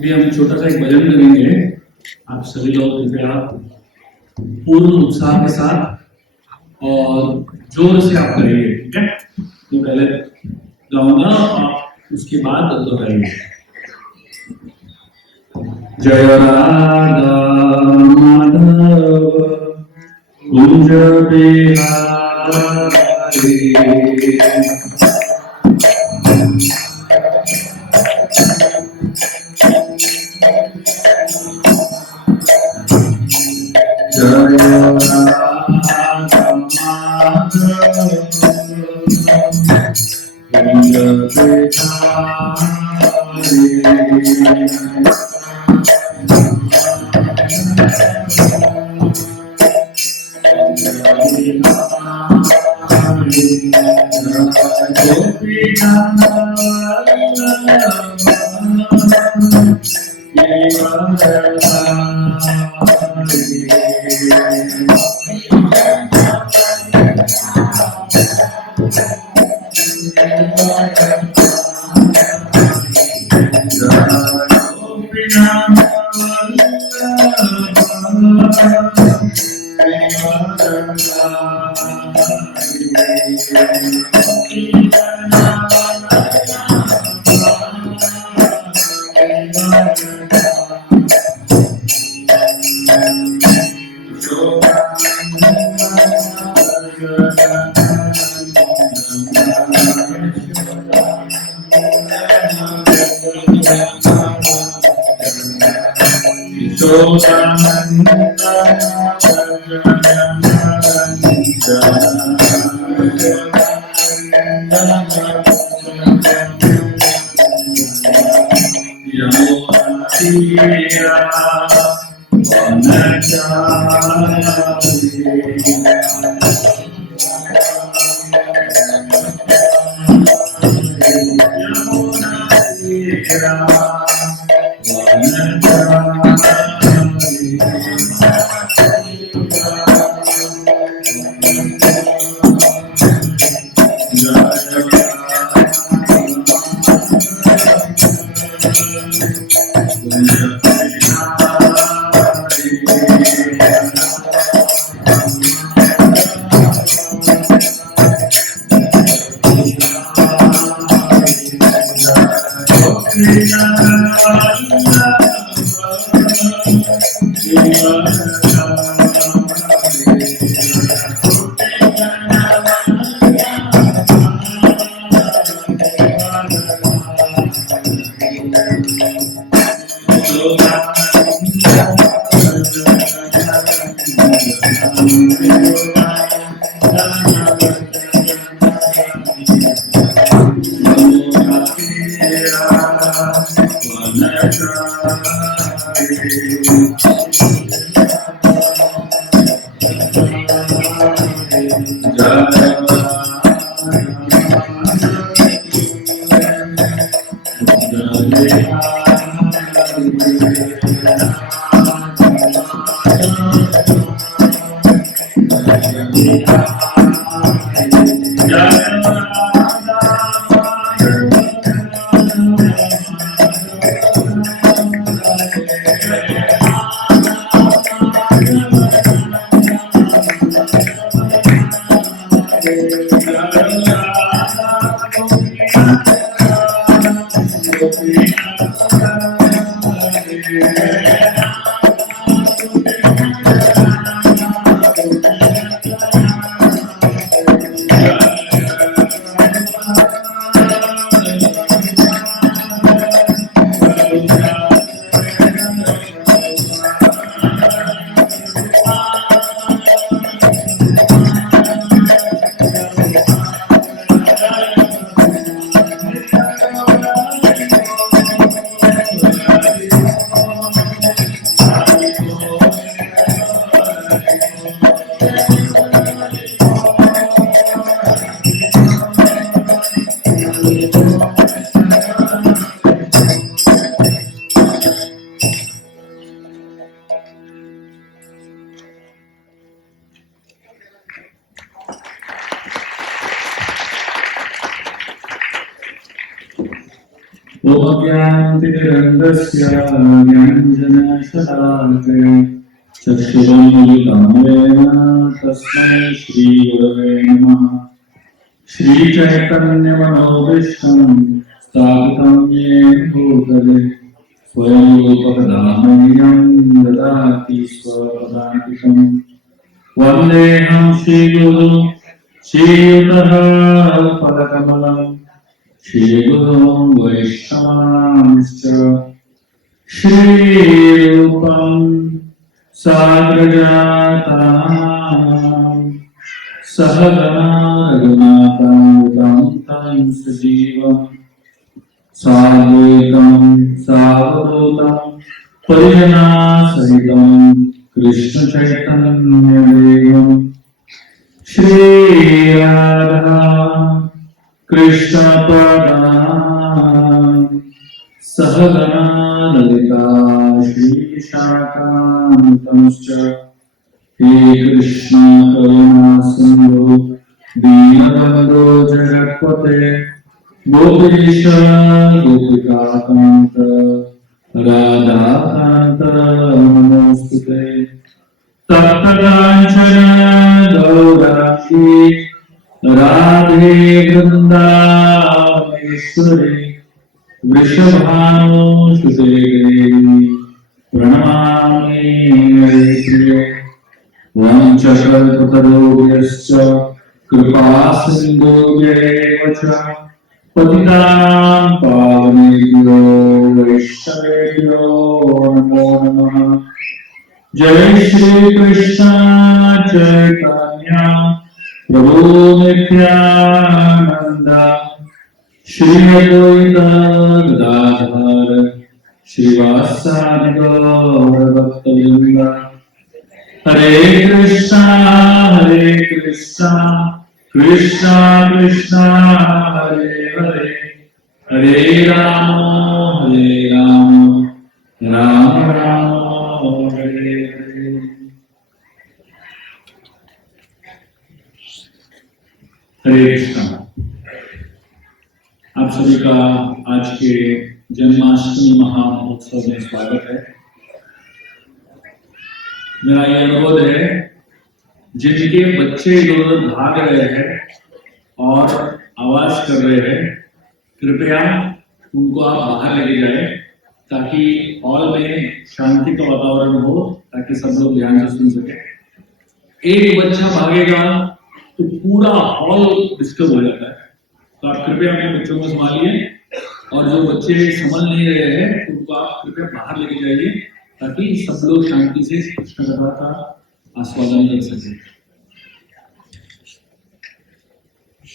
अभी हम छोटा सा एक भजन करेंगे। आप सभी लोग कृपया पूर्ण उत्साह के साथ और जोर से आप करेंगे, ठीक है? तो पहले गाऊंगा, आप उसके बाद दोहराइए। जय राधा माधव कुंज बिहारी, जय राधा माधव कुंज बिहारी, अज्ञानतिमिरन्धस्य ज्ञानञ्जनशलाकया चक्षुरुन्मिलितं तस्मै श्रीगुरवे नमः। श्रीचैतन्यमनोभीष्टं स्थापितं येन भूतले स्वयं रूपकदामह्यं ददाति स्वपदान्तिकं। वन्देऽहं श्रीगुरुं श्रीयुतः पदकमलं श्रीगुरुं वैष्णवांश्च श्रीरूपं साग्रजातां सहगना रघुनाथामृतं तं सजीवं साद्वैतं सावधूतं परिजनासहितं कृष्णचैतन्यदेवं श्रीराधा कृष्णपदां सहगना ललिता श्रीशाखान्वितंश्च हे कृष्ण करुणा सिंधु दीनबन्धो जगत्पते गोपीश गोपिकान्त राधाकान्त नमोस्तुते। तप्तकाञ्चन गौराङ्गी राधे वृन्दावनेश्वरी वृषभानुसुते देवी प्रणमामि हरिप्रिये। वंशकल्पतरुभ्यश्च कृपासिन्धुभ्येव च पतितानां पावनेभ्यो वैष्णवेभ्यो नमो नमः। जय श्री कृष्ण चैतन्य प्रभु नित्यानंद श्री अद्वैत गदाधर श्रीवासादि गौर भक्तवृंद। हरे कृष्णा कृष्णा कृष्णा हरे हरे हरे राम राम राम हरे हरे। हरे कृष्णा। आप सभी का आज के जन्माष्टमी महामहोत्सव में स्वागत है। मेरा यह अनुरोध है, जिनके बच्चे इधर भाग रहे हैं और आवाज कर रहे हैं, कृपया उनको आप बाहर लेके जाएं ताकि हॉल में शांति का वातावरण हो, ताकि सब लोग ध्यान से सुन सके। एक बच्चा भागेगा तो पूरा हॉल डिस्टर्ब हो जाता है, तो आप कृपया अपने बच्चों को संभालिए और जो बच्चे संभल नहीं रहे हैं उनको आप कृपया बाहर लेके जाइए ताकि सब लोग शांति से कृष्ण कथा का आस्वादन कर सकें।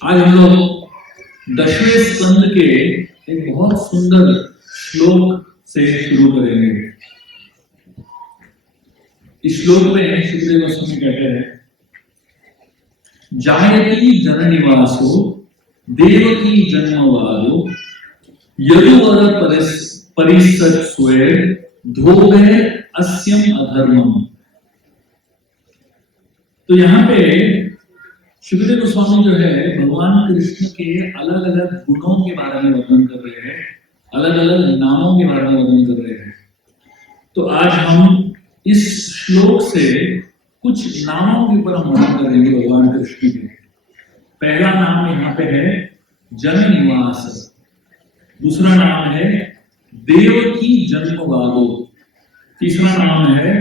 आज हम लोग 10वें स्कंद के एक बहुत सुंदर श्लोक से शुरू करेंगे। इस श्लोक में सुखदेव गोस्वामी कहते हैं, जायति जननिवासो देवकी जन्मवादो यदुवर परिसत् स्वे धोगे अस्यम अधर्मम। तो यहाँ पे सुखदेव गोस्वामी जो है भगवान कृष्ण के अलग अलग गुणों के बारे में वर्णन कर रहे हैं, अलग अलग नामों के बारे में वर्णन कर रहे हैं। तो आज हम इस श्लोक से कुछ नामों के ऊपर हम वर्णन करेंगे भगवान कृष्ण के। पहला नाम यहाँ पे है जननिवास, दूसरा नाम है देवकी जन्मवादो, तीसरा नाम है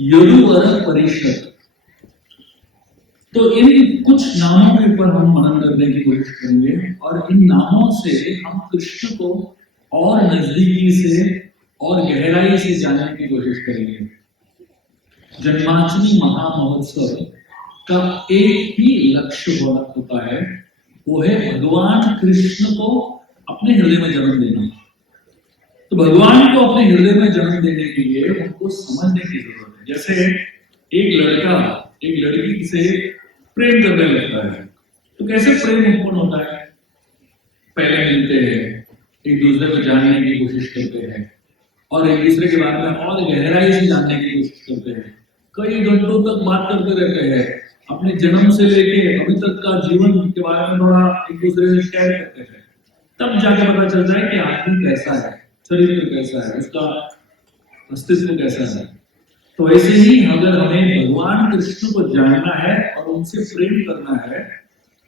यदुवर परिषद। तो इन कुछ नामों के ऊपर हम मनन करने की कोशिश करेंगे और इन नामों से हम कृष्ण को और नजदीकी से और गहराई से जानने की कोशिश करेंगे। जन्माष्टमी महामहोत्सव का एक ही लक्ष्य होता है, वो है भगवान कृष्ण को अपने हृदय में जन्म देना। तो भगवान को अपने हृदय में जन्म देने के लिए उनको समझने की जरूरत है। जैसे एक लड़का एक लड़की से प्रेम करने लगता है, तो कैसे प्रेम उत्पन्न होता है? पहले मिलते हैं, एक दूसरे को जानने की कोशिश करते हैं और एक दूसरे के बारे में और गहराई से जानने की कोशिश करते हैं, कई घंटों तक बात करते रहते हैं, अपने जन्म से लेके अभी तक का जीवन के बारे में थोड़ा एक दूसरे से शेयर करते हैं। तब जाके पता चलता है कि आदमी कैसा है, चरित्र कैसा है, उसका अस्तित्व कैसा है। तो ऐसे ही अगर हमें भगवान कृष्ण को जानना है और उनसे प्रेम करना है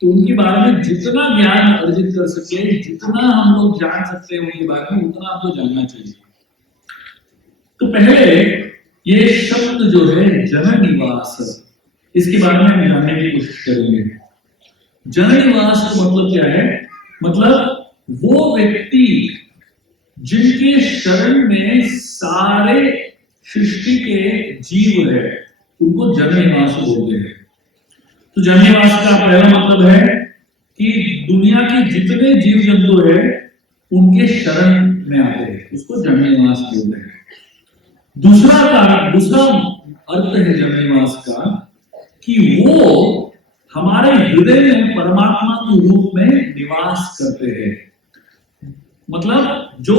तो उनके बारे में जितना ज्ञान अर्जित कर सके, जितना हम लोग जान सकते हैं उनके बारे में, उतना आपको जानना चाहिए। तो पहले ये शब्द जो है जन निवास, इसके बारे में हम जानने की कोशिश करेंगे। जन निवास का मतलब क्या है? मतलब वो व्यक्ति जिनके शरण में सारे सृष्टि के जीव है, उनको जन निवास बोलते हैं। तो जन निवास का पहला मतलब है कि दुनिया के जितने जीव जंतु है उनके शरण में आते हैं, उसको जन निवास बोलते हैं। दूसरा अर्थ है जन निवास का कि वो हमारे हृदय में परमात्मा के रूप में निवास करते हैं। मतलब जो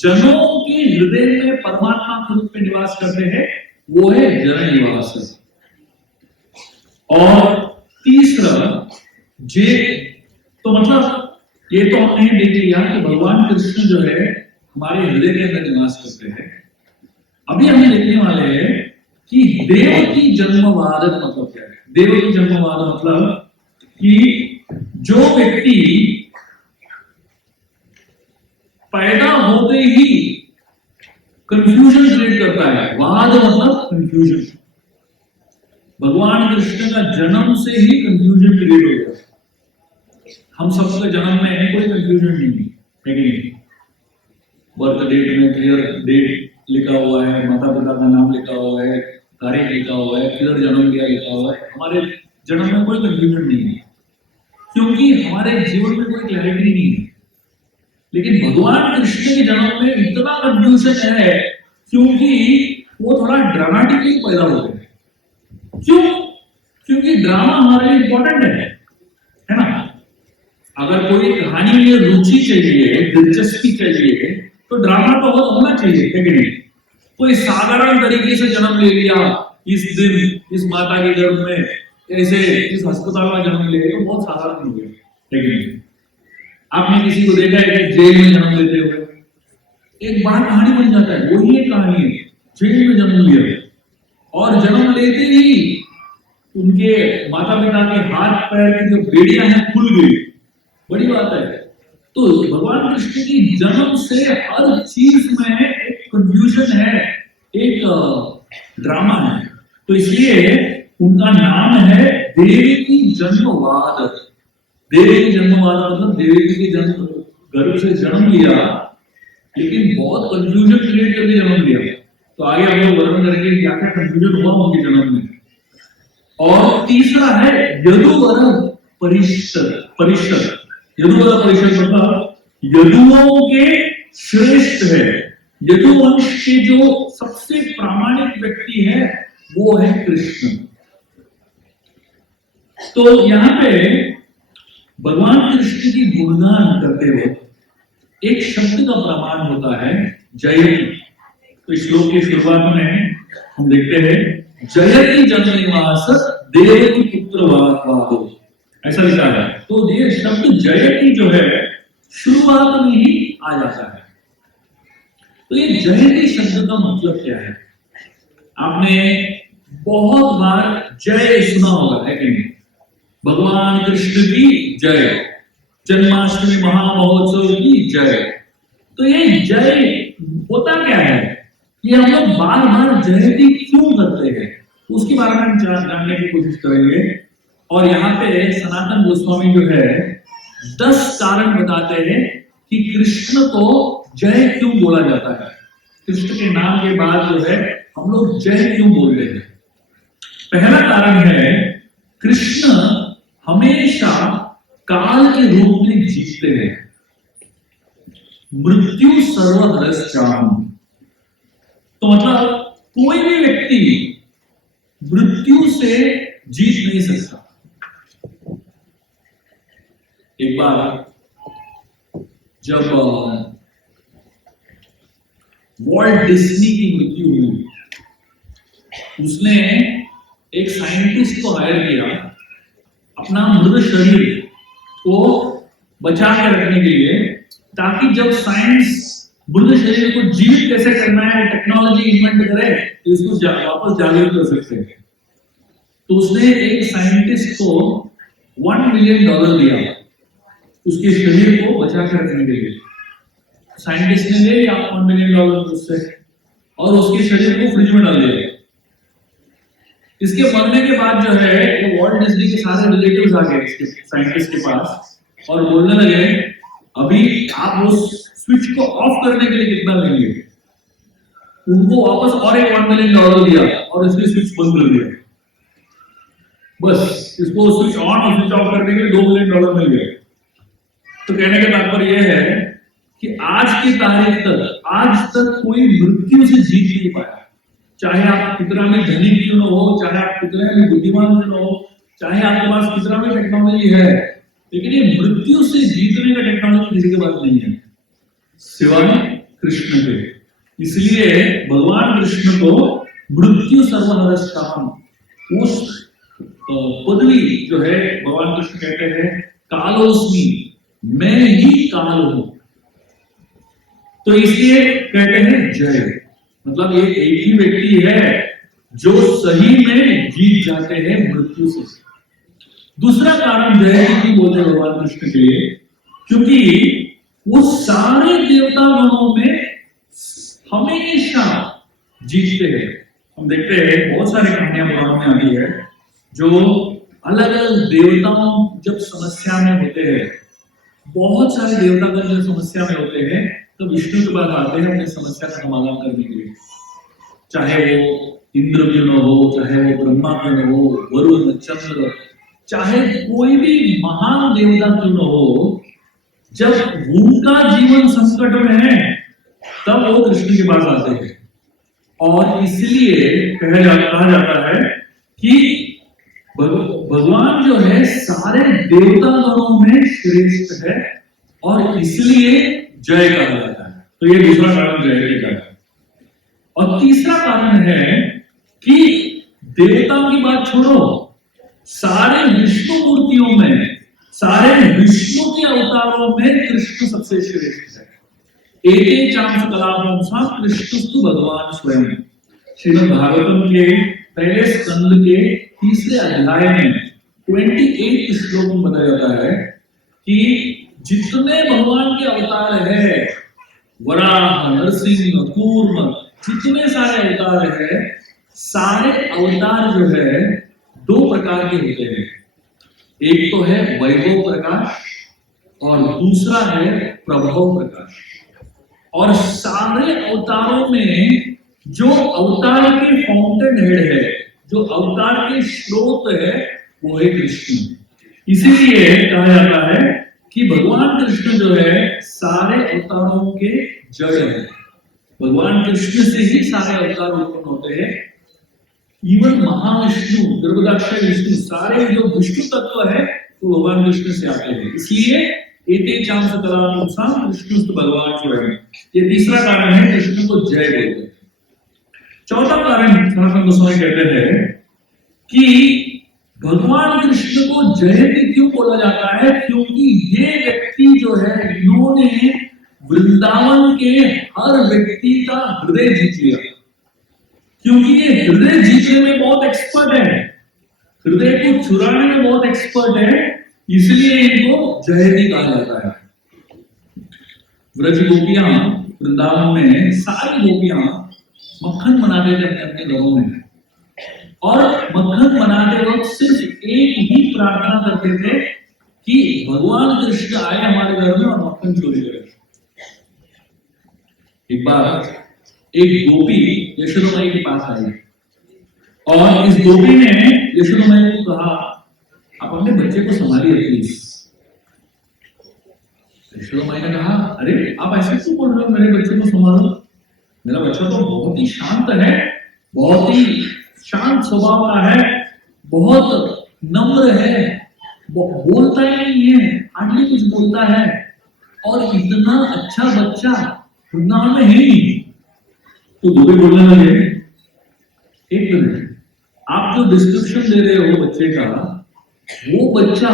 जनों के हृदय में परमात्मा के रूप में निवास करते हैं वो है जन निवास। और तीसरा जे, तो मतलब ये तो हमने देख लिया कि भगवान कृष्ण जो है हमारे हृदय के अंदर निवास करते हैं। अभी हम देखने वाले हैं कि देव की जन्मवाद मतलब क्या है। देव की जन्मवाद मतलब कि जो व्यक्ति पैदा होते ही कंफ्यूजन क्रिएट करता है, वाद मतलब कंफ्यूजन। भगवान कृष्ण का जन्म से ही कंफ्यूजन क्रिएट हो गया। हम सबके जन्म में कोई कंफ्यूजन नहीं है कि नहीं? बर्थ डेट में क्लियर डेट लिखा हुआ है, माता पिता का नाम लिखा हुआ है, तारीख लिखा हुआ है, किधर जन्म लिया लिखा हुआ है। हमारे जन्म में कोई कंफ्यूजन नहीं है क्योंकि हमारे जीवन में कोई क्लैरिटी नहीं है। लेकिन भगवान कृष्ण के जन्म में इतना कंफ्यूजन है क्योंकि वो थोड़ा ड्रामेटिकली पैदा होते हैं। क्यों? क्योंकि ड्रामा हमारे लिए इंपॉर्टेंट है ना? अगर कोई कहानी में रुचि चाहिए, दिलचस्पी चाहिए, तो ड्रामा तो होना चाहिए, है कि नहीं? कोई साधारण तरीके से जन्म ले लिया, इस दिन इस माता के गर्भ में ऐसे इस अस्पताल में जन्म ले लिया, तो बहुत साधारण हो गया, है कि नहीं? आपने किसी को देखा है कि जेल में जन्म लेते हुए? एक बड़ा कहानी बन जाता है, वही एक कहानी है, जेल में जन्म लिया और जन्म लेते ही उनके माता पिता के हाथ पैर की जो बेड़ियां हैं खुल गई। बड़ी बात है। तो भगवान कृष्ण की जन्म से हर चीज में एक कंफ्यूजन है, एक ड्रामा है। तो इसलिए उनका नाम है देवी की जन्मवाद। देवी की जन्मवाद मतलब देवी की जन्म, गर्भ से जन्म लिया लेकिन बहुत कंफ्यूजन क्रिएट करके जन्म लिया। तो आगे हम लोग वर्णन करेंगे क्या क्या कंफ्यूजन हुआ उनके जन्म में। और तीसरा है यदुवर परिषद। यदुवर परिषद मतलब यदुओं के श्रेष्ठ है। यदुवंश के जो सबसे प्रामाणिक व्यक्ति है वो है कृष्ण। तो यहां पे भगवान कृष्ण की गुणगान करते हुए एक शब्द का प्रमाण होता है जयति। तो श्लोक की शुरुआत में हम देखते हैं जयति जन निवास देवकी पुत्र वादो, ऐसा लिखा है। तो ये शब्द जयति जो है शुरुआत में ही आ जाता है। तो ये जयति शब्द का मतलब क्या है? आपने बहुत बार जय सुना होगा, है कि नहीं? भगवान कृष्ण की जय, जन्माष्टमी महामहोत्सव की जय। तो ये जय होता क्या है? ये हम लोग बार बार जयति क्यों करते हैं, उसके बारे में हम जानने की कोशिश करेंगे। और यहाँ पे सनातन गोस्वामी जो है 10 कारण बताते हैं कि कृष्ण को जय क्यों बोला जाता है। कृष्ण के नाम के बाद जो है हम लोग जय क्यों बोलते हैं। पहला कारण है कृष्ण हमेशा काल के रूप में जीतते हैं। मृत्यु सर्वहरश्चाहम्। तो मतलब कोई भी व्यक्ति मृत्यु से जीत नहीं सकता। एक बार जब वॉल्ट डिज्नी की मृत्यु हुई, उसने एक साइंटिस्ट को हायर किया अपना मृत शरीर को बचा के रखने के लिए, ताकि जब साइंस मृत शरीर को जीवित कैसे करना है, टेक्नोलॉजी इन्वेंट करे तो इसको वापस जागृत कर सकते हैं। तो उसने एक साइंटिस्ट को $1 मिलियन दिया उसके शरीर को बचा कर रखने के लिए। साइंटिस्ट ने ले लिया $1 मिलियन उससे और उसके शरीर को फ्रिज में डाल दिया। इसके मरने के बाद जो है वो वॉल्ट डिज्नी के सारे रिलेटिव्स आ गए इसके साइंटिस्ट के पास और बोलने लगे अभी आप वो स्विच को ऑफ करने के लिए कितना लेंगे। उनको वापस और एक $1 मिलियन दिया और इसने स्विच बंद कर दिया। बस इसको स्विच ऑन और स्विच ऑफ करने के लिए $2 मिलियन मिल गए। तो कहने का तात्पर्य यह है कि आज की तारीख तक आज तक कोई मृत्यु से जीत नहीं पाया। चाहे आप कितना भी धनी क्यों न हो, चाहे आप कितने भी बुद्धिमान क्यों न हो, चाहे आपके पास कितना भी टेक्नोलॉजी है, लेकिन ये मृत्यु से जीतने का टेक्नोलॉजी किसी के पास नहीं है सिवाय कृष्ण के। इसलिए भगवान कृष्ण को मृत्यु सर्वहरश्याम उस पदवी जो है भगवान कृष्ण कहते हैं कालोस्मि, मैं ही काल हूं। तो इसलिए कहते हैं जय, मतलब ये एक ही व्यक्ति है जो सही में जीत जाते हैं मृत्यु से। दूसरा कारण जय की बोलते हैं भगवान कृष्ण के लिए क्योंकि वो सारे देवता गणों में हमेशा जीतते हैं। हम देखते हैं बहुत सारी कहानियां पुराण में आती है जो अलग अलग देवताओं जब समस्या में होते हैं, बहुत सारे देवतागण जब समस्या में होते हैं तो विष्णु के पास आते हैं अपनी समस्या का समाधान करने के लिए। चाहे वो इंद्र क्यों न हो, चाहे वो ब्रह्मा क्यों न हो, वरुण, चंद्र, चाहे कोई भी महान देवता क्यों न हो, जब उनका जीवन संकट में है तब वो कृष्ण के पास आते हैं। और इसलिए कहा जाता है कि भगवान जो है सारे देवता गणों में श्रेष्ठ है और इसलिए जय कहा जाता है। तो ये दूसरा कारण जय का है। और तीसरा कारण है कि देवताओं की बात छोड़ो, सारे विष्णु मूर्तियों में, सारे विष्णु के अवतारों में कृष्ण सबसे श्रेष्ठ है। एके चांस कलावंशा कृष्णस्तु भगवान स्वयं। श्रीमद् भागवतम के पहले स्कंद के तीसरे अध्याय में 28 श्लोक में बताया जाता है कि जितने भगवान के अवतार है, वराह, नरसिंह, कूर्म, जितने सारे अवतार है, सारे अवतार जो है दो प्रकार के होते हैं। एक तो है वैभव प्रकाश और दूसरा है प्रभव प्रकाश। और सारे अवतारों में जो अवतार के फाउंटेन हेड है, जो अवतार के स्रोत है, वो है कृष्ण। इसीलिए कहा जाता है कि भगवान कृष्ण जो है सारे अवतारों के जड़ है। भगवान कृष्ण से ही सारे अवतार उत्पन्न होते हैं। इवन महाविष्णु, गर्भदाक्ष विष्णु, सारे जो विष्णु तत्व है वो भगवान कृष्ण से आते हैं। इसलिए एते चांस कलावंशा कृष्णस्तु भगवान स्वयं। ये तीसरा कारण है कृष्ण को जय बोलते हैं। चौथा कारण सनातन गोस्वामी कहते हैं कि भगवान कृष्ण को जयति क्यों बोला जाता है, क्योंकि ये व्यक्ति जो है इन्होंने वृंदावन के हर व्यक्ति का हृदय जीत लिया। क्योंकि ये हृदय जीतने में बहुत एक्सपर्ट है, हृदय को चुराने में बहुत एक्सपर्ट है, इसलिए इनको जयति कहा जाता है। व्रज गोपियां वृंदावन में सारी गोपियां मक्खन बनाते थे अपने अपने घरों में, और मक्खन बनाते वक्त सिर्फ एक ही प्रार्थना करते थे कि भगवान कृष्ण आए हमारे घर में और मक्खन चोरी करे। एक बार एक गोपी यशोदा माई के पास आई और इस गोपी ने यशोदा माई को कहा, आप अपने बच्चे को संभालिए प्लीज। यशोदा माई ने कहा, अरे आप ऐसे क्यों बोल रहे हो, मेरे बच्चे को संभालो, मेरा बच्चा तो बहुत ही शांत है, बहुत ही शांत स्वभाव का है, बहुत नम्र है, बोलता ही नहीं है, हार्डली कुछ बोलता है, और इतना अच्छा बच्चा वृंदावन में है नहीं। तो गोपी बोलने लगे, एक मिनट, आप जो डिस्क्रिप्शन दे रहे हो बच्चे का, वो बच्चा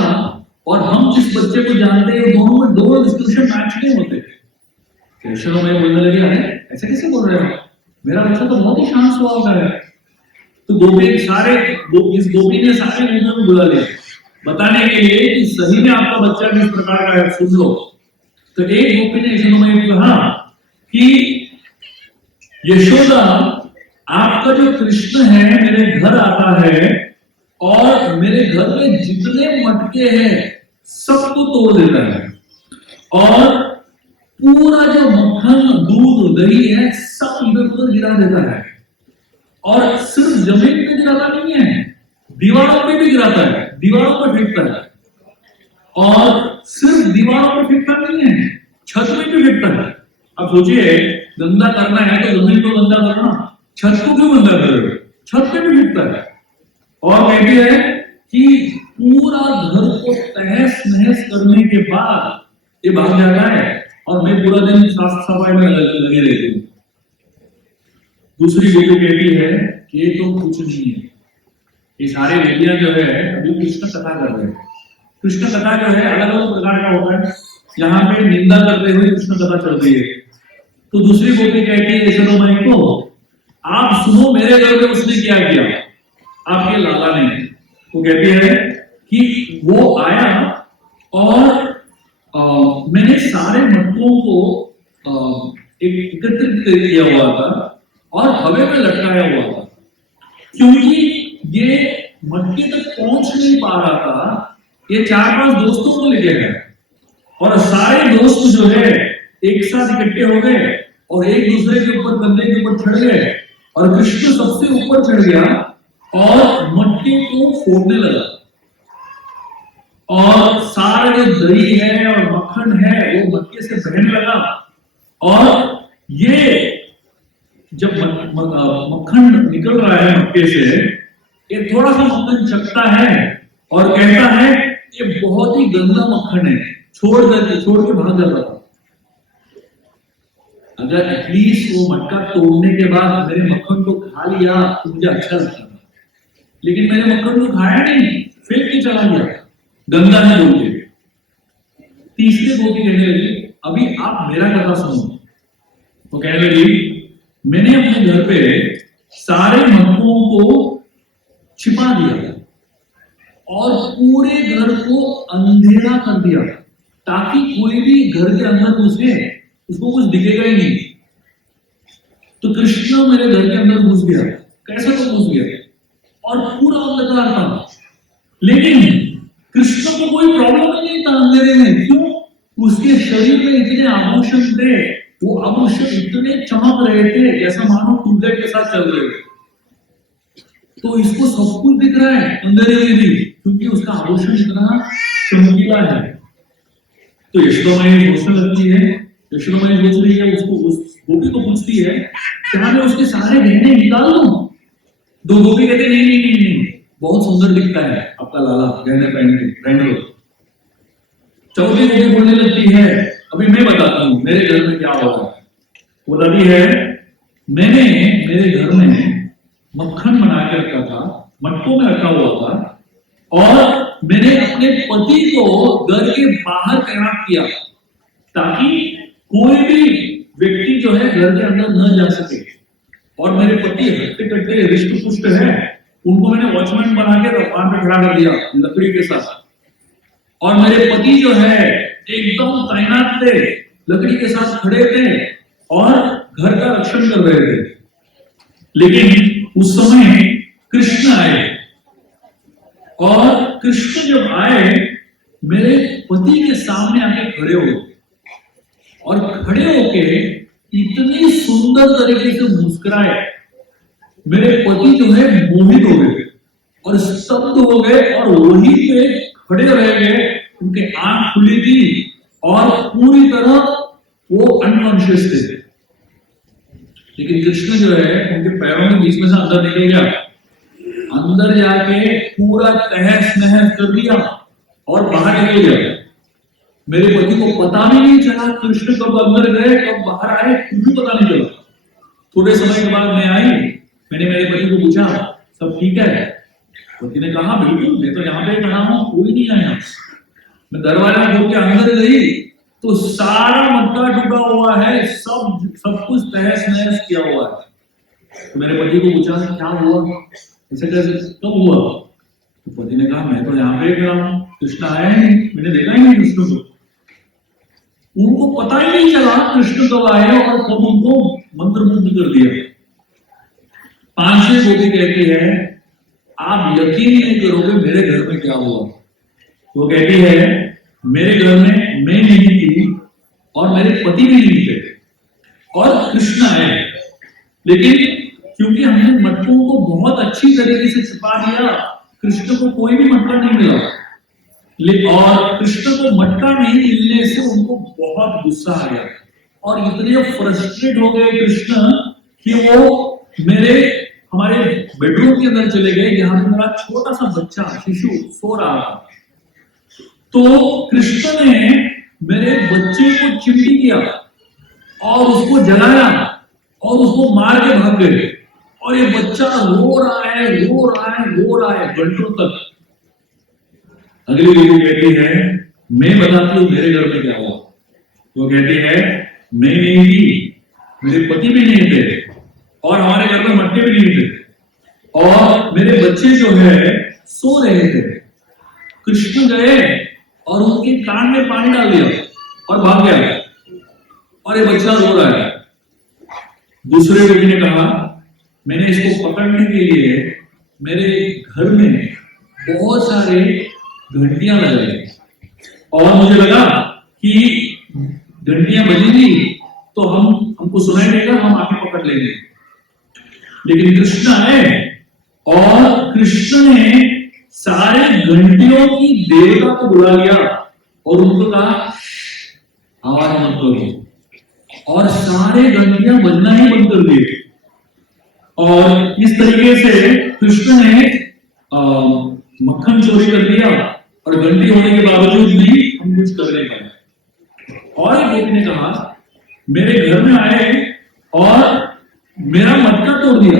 और हम जिस बच्चे को जानते हैं दोनों में दोनों डिस्क्रिप्शन मैच नहीं होते। यशोदा मैया बोलने लगी, अरे ऐसे कैसे बोल रहे हो, मेरा बच्चा तो बहुत ही शांत स्वभाव का है। तो गोपी सारे इस गोपी ने सारे गोपियों को बुला लिया बताने के लिए कि सही में आपका बच्चा किस प्रकार का है, सुन लो। तो एक गोपी ने यशोदा मैया को कहा कि यशोदा, आपका जो कृष्ण है मेरे घर आता है और मेरे घर में जितने मटके हैं सबको तोड़ देता है, और पूरा जो मक्खन दूध दही है सब इधर उधर गिरा देता है, और सिर्फ जमीन पे गिराता नहीं है, दीवारों पे भी गिराता है, दीवारों पर फेंकता है, और सिर्फ दीवारों पे फेंकता नहीं है, छत में भी फेंकता है। अब सोचिए, गंदा करना है तो जमीन को गंदा करना, छत को क्यों गंदा कर रहे हो, छत पे भी फेंकता है। और कहती है कि पूरा घर को तहस नहस करने के बाद ये भाग जाता है और मैं पूरा दिन साफ सफाई में लगी रहती हूँ। दूसरी गोपी कहती है कि ये तो कुछ नहीं है, ये सारे वेदियां जो है अभी कृष्ण कथा कर रहे हैं। कृष्ण कथा जो है अलग अलग प्रकार का होता है, यहाँ पे निंदा करते हुए कृष्ण कथा चल रही है। तो दूसरी गोपी कहती है यशोदा माई को, आप सुनो मेरे घर में उसने क्या किया, आपके लाला ने। वो कहती है कि वो आया और मैंने सारे मटकों को एकत्रित किया हुआ था और हवे में लटकाया हुआ था, क्योंकि ये मटके तक पहुंच नहीं पा रहा था। ये 4-5 दोस्तों को लेके गए और सारे दोस्त जो है एक साथ इकट्ठे हो गए और एक दूसरे के ऊपर, कंधे के ऊपर चढ़ गए, और कृष्ण सबसे ऊपर चढ़ गया और मटके को फोड़ने लगा, और सारा जो दही है और मक्खन है वो मटके से बहने लगा। और ये जब मक्खन निकल रहा है मटके से, ये थोड़ा सा मक्खन चखता है और कहता है ये बहुत ही गंदा मक्खन है, छोड़ के भाग जाता था। अगर एटलीस्ट वो मटका तोड़ने के बाद मेरे मक्खन को खा लिया तो मुझे अच्छा लगता था, लेकिन मैंने मक्खन को खाया नहीं, फेंक के चला गया, गंदा है बोल के। तीसरे गोपी कहने लगी, अभी आप मेरा कथा सुनो। तो कहने लगी, मैंने अपने घर पे सारे मटकों को छिपा दिया और पूरे घर को अंधेरा कर दिया, ताकि कोई भी घर के अंदर घुसे उसको कुछ दिखेगा ही नहीं। तो कृष्ण मेरे घर के अंदर घुस गया, कैसे तो घुस गया, और पूरा अंधकार था, लेकिन कृष्ण को कोई प्रॉब्लम ही नहीं था अंधेरे में। क्यों? उसके शरीर में इतने आभूषण थे, वो आभूषण इतने चमक रहे थे जैसा मानो टूबलाइट के साथ चल रहे थे। तो इसको सब कुछ दिख रहा है अंधेरे में भी, क्योंकि उसका आभूषण इतना चमकीला है। तो यशोदा मैया सोचने लगती है, यशोदा मैया सोच रही है, उसको उस गोपी को पूछती है, क्या मैं उसके सारे गहने निकाल दूं? दो गोपी कहते नहीं नहीं नहीं नहीं, बहुत सुंदर दिखता है आपका लाला गहने पहन लो। चौथी गोपी बोलने लगती है, अभी मैं बताता हूँ मेरे घर में क्या हो रहा है। वो बताती है, मैंने मेरे घर में मक्खन बना के रखा था, मटकों में रखा हुआ था, और मैंने अपने पति को घर के बाहर तैनात किया ताकि कोई भी व्यक्ति जो है घर के अंदर न जा सके। और मेरे पति हट्टे कट्टे रिष्ट पुष्ट है, उनको मैंने वॉचमैन बना के वहां पे खड़ा कर दिया लकड़ी के साथ। और मेरे पति जो है एकदम तैनात थे, लकड़ी के साथ खड़े थे और घर का रक्षण कर रहे थे। लेकिन उस समय कृष्ण आए, और कृष्ण जब आए मेरे पति के सामने आके खड़े हो गए, और खड़े होके इतनी सुंदर तरीके से मुस्कुराए, मेरे पति जो है मोहित हो गए और स्तब्ध हो गए, और वहीं पे खड़े रह गए। उनके आंख खुली थी और पूरी तरह वो अनकॉन्शियस थे। लेकिन कृष्ण जो है उनके पैरों के बीच में से अंदर निकल गया, अंदर जाके पूरा तहस नहस कर दिया और बाहर निकल गया। मेरे पति को पता भी नहीं चला कृष्ण कब अंदर गए कब बाहर आए, कुछ भी पता नहीं चला। थोड़े समय के बाद मैं आई, मैंने मेरे पति को पूछा, सब ठीक है? पति ने कहा, बिल्कुल, मैं तो यहाँ पे खड़ा हूँ, कोई नहीं आया। मैं दरवाजा खोल के अंदर गई तो सारा मटका डूबा हुआ है, सब कुछ तहस नहस किया हुआ है। तो मेरे पति को पूछा क्या हुआ, ऐसे कैसे, कब हुआ? तो पति ने कहा मैं तो यहाँ पे गया हूँ, कृष्ण आया ही नहीं, मैंने देखा ही नहीं कृष्ण को। उनको पता ही नहीं चला कृष्ण कब आए और कब उनको मंत्रमुग्ध कर दिया। पांचवी गोपी कहती है आप यकीन नहीं करोगे मेरे घर में क्या हुआ। वो कहती है मेरे घर में मैं नहीं थी और मेरे पति भी नहीं थे और कृष्ण आए, लेकिन क्योंकि हमने मटकों को बहुत अच्छी तरीके से छुपा दिया, कृष्ण को कोई भी मटका नहीं मिला। और कृष्ण को मटका नहीं मिलने से उनको बहुत गुस्सा आ गया और इतने फ्रस्ट्रेट हो गए कृष्ण कि वो हमारे बेडरूम के अंदर चले गए, जहां पे मेरा छोटा सा बच्चा शिशु सो रहा था। तो कृष्ण ने मेरे बच्चे को चिमटी किया और उसको जलाया और उसको मार के भाग गए और ये बच्चा रो रहा है रो रहा है रो रहा है घंटों तक। अगली बेटी कहती है मैं बताती हूँ मेरे घर में क्या हुआ। वो कहती है मैं नहीं थी, मेरे पति भी नहीं थे और हमारे घर में मटके भी नहीं थे और मेरे बच्चे जो है सो रहे थे। कृष्ण गए और उनके कान में पानी डाल दिया और भाग गया और ये बच्चा रो रहा है। दूसरे बेटी ने कहा मैंने इसको पकड़ने के लिए मेरे घर में बहुत सारे घंटियां लगाई और मुझे लगा कि घंटियां बजेंगी तो हमको सुनाई देगा, हम आके पकड़ लेंगे। लेकिन कृष्ण आए और कृष्ण ने सारे घंटियों की देवता को बुला लिया और उनको कहा आवाज मत करो और सारे घंटियां बजना ही बंद कर दिए। और इस तरीके से कृष्ण ने मक्खन चोरी कर दिया और घंटी होने के बावजूद भी हम कुछ कर नहीं पाए। और एक गोपी ने कहा मेरे घर में आए और मेरा मटका तोड़ दिया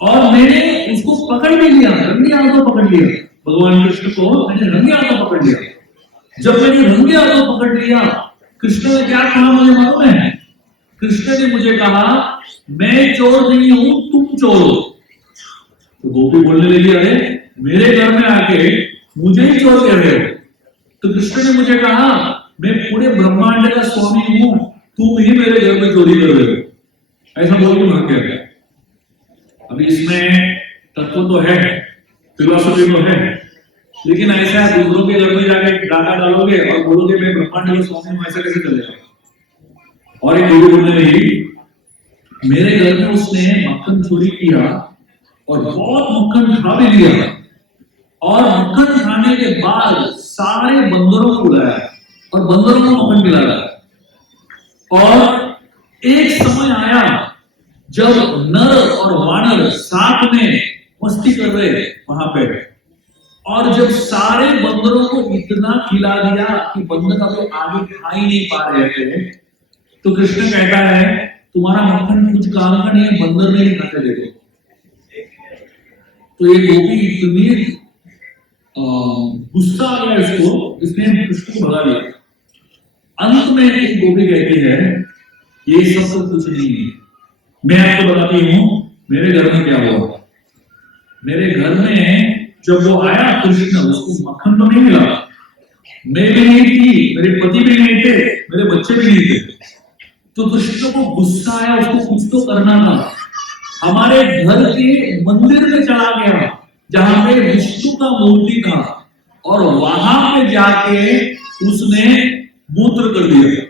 और मैंने उसको पकड़ भी लिया, रंगे हाथों पकड़ लिया। भगवान कृष्ण को मैंने रंगे हाथों पकड़ लिया। जब मैंने रंगे हाथों पकड़ लिया कृष्ण ने क्या कहा मुझे मालूम है? कृष्ण ने मुझे कहा मैं चोर नहीं हूं, तुम चोर हो। तो गोपी बोलने लगी अरे मेरे घर में आके मुझे ही चोर कह रहे हो। तो कृष्ण ने मुझे कहा मैं पूरे ब्रह्मांड का स्वामी हूं, तुम ही मेरे घर में चोरी कर रहे हो। ऐसा बोल के भाग गया। अभी इसमें तत्व तो है, फिलोसफी तो है, लेकिन ऐसा दूसरों के घर में जाके डाका डालोगे और बोलोगे मैं ब्रह्मांड का स्वामी हूं, ऐसा कैसे चलेगा? और एक गोपी बोलने लगी मेरे घर में उसने मक्खन चोरी किया और बहुत मक्खन खा भी लिया और मक्खन खाने के बाद सारे बंदरों को बुलाया और बंदरों को मक्खन खिलाया। और एक समय आया जब नर और वानर साथ में मस्ती कर रहे वहां पे, और जब सारे बंदरों को इतना खिला दिया कि बंदर अभी आगे खा ही नहीं पा रहे थे, तो कृष्ण कहता है तुम्हारा मक्खन कुछ काम का नहीं है, बंदर में ही खाते देखो। तो ये गोपी इतनी गुस्सा आ गया इसको, इसने कृष्ण को भगा दिया। अंत में एक गोपी कहती है ये सब तो कुछ नहीं है, मैं आपको बताती हूँ मेरे घर में क्या हुआ। मेरे घर में जब वो आया कृष्ण, उसको मक्खन तो नहीं मिला, मैं भी नहीं थी, मेरे पति भी नहीं थे, मेरे बच्चे भी नहीं थे। तो कृष्ण को गुस्सा आया, उसको कुछ तो करना था। हमारे घर के मंदिर में चला गया जहां पे विष्णु का मूर्ति था और वहां पे जाके उसने मूत्र कर दिया।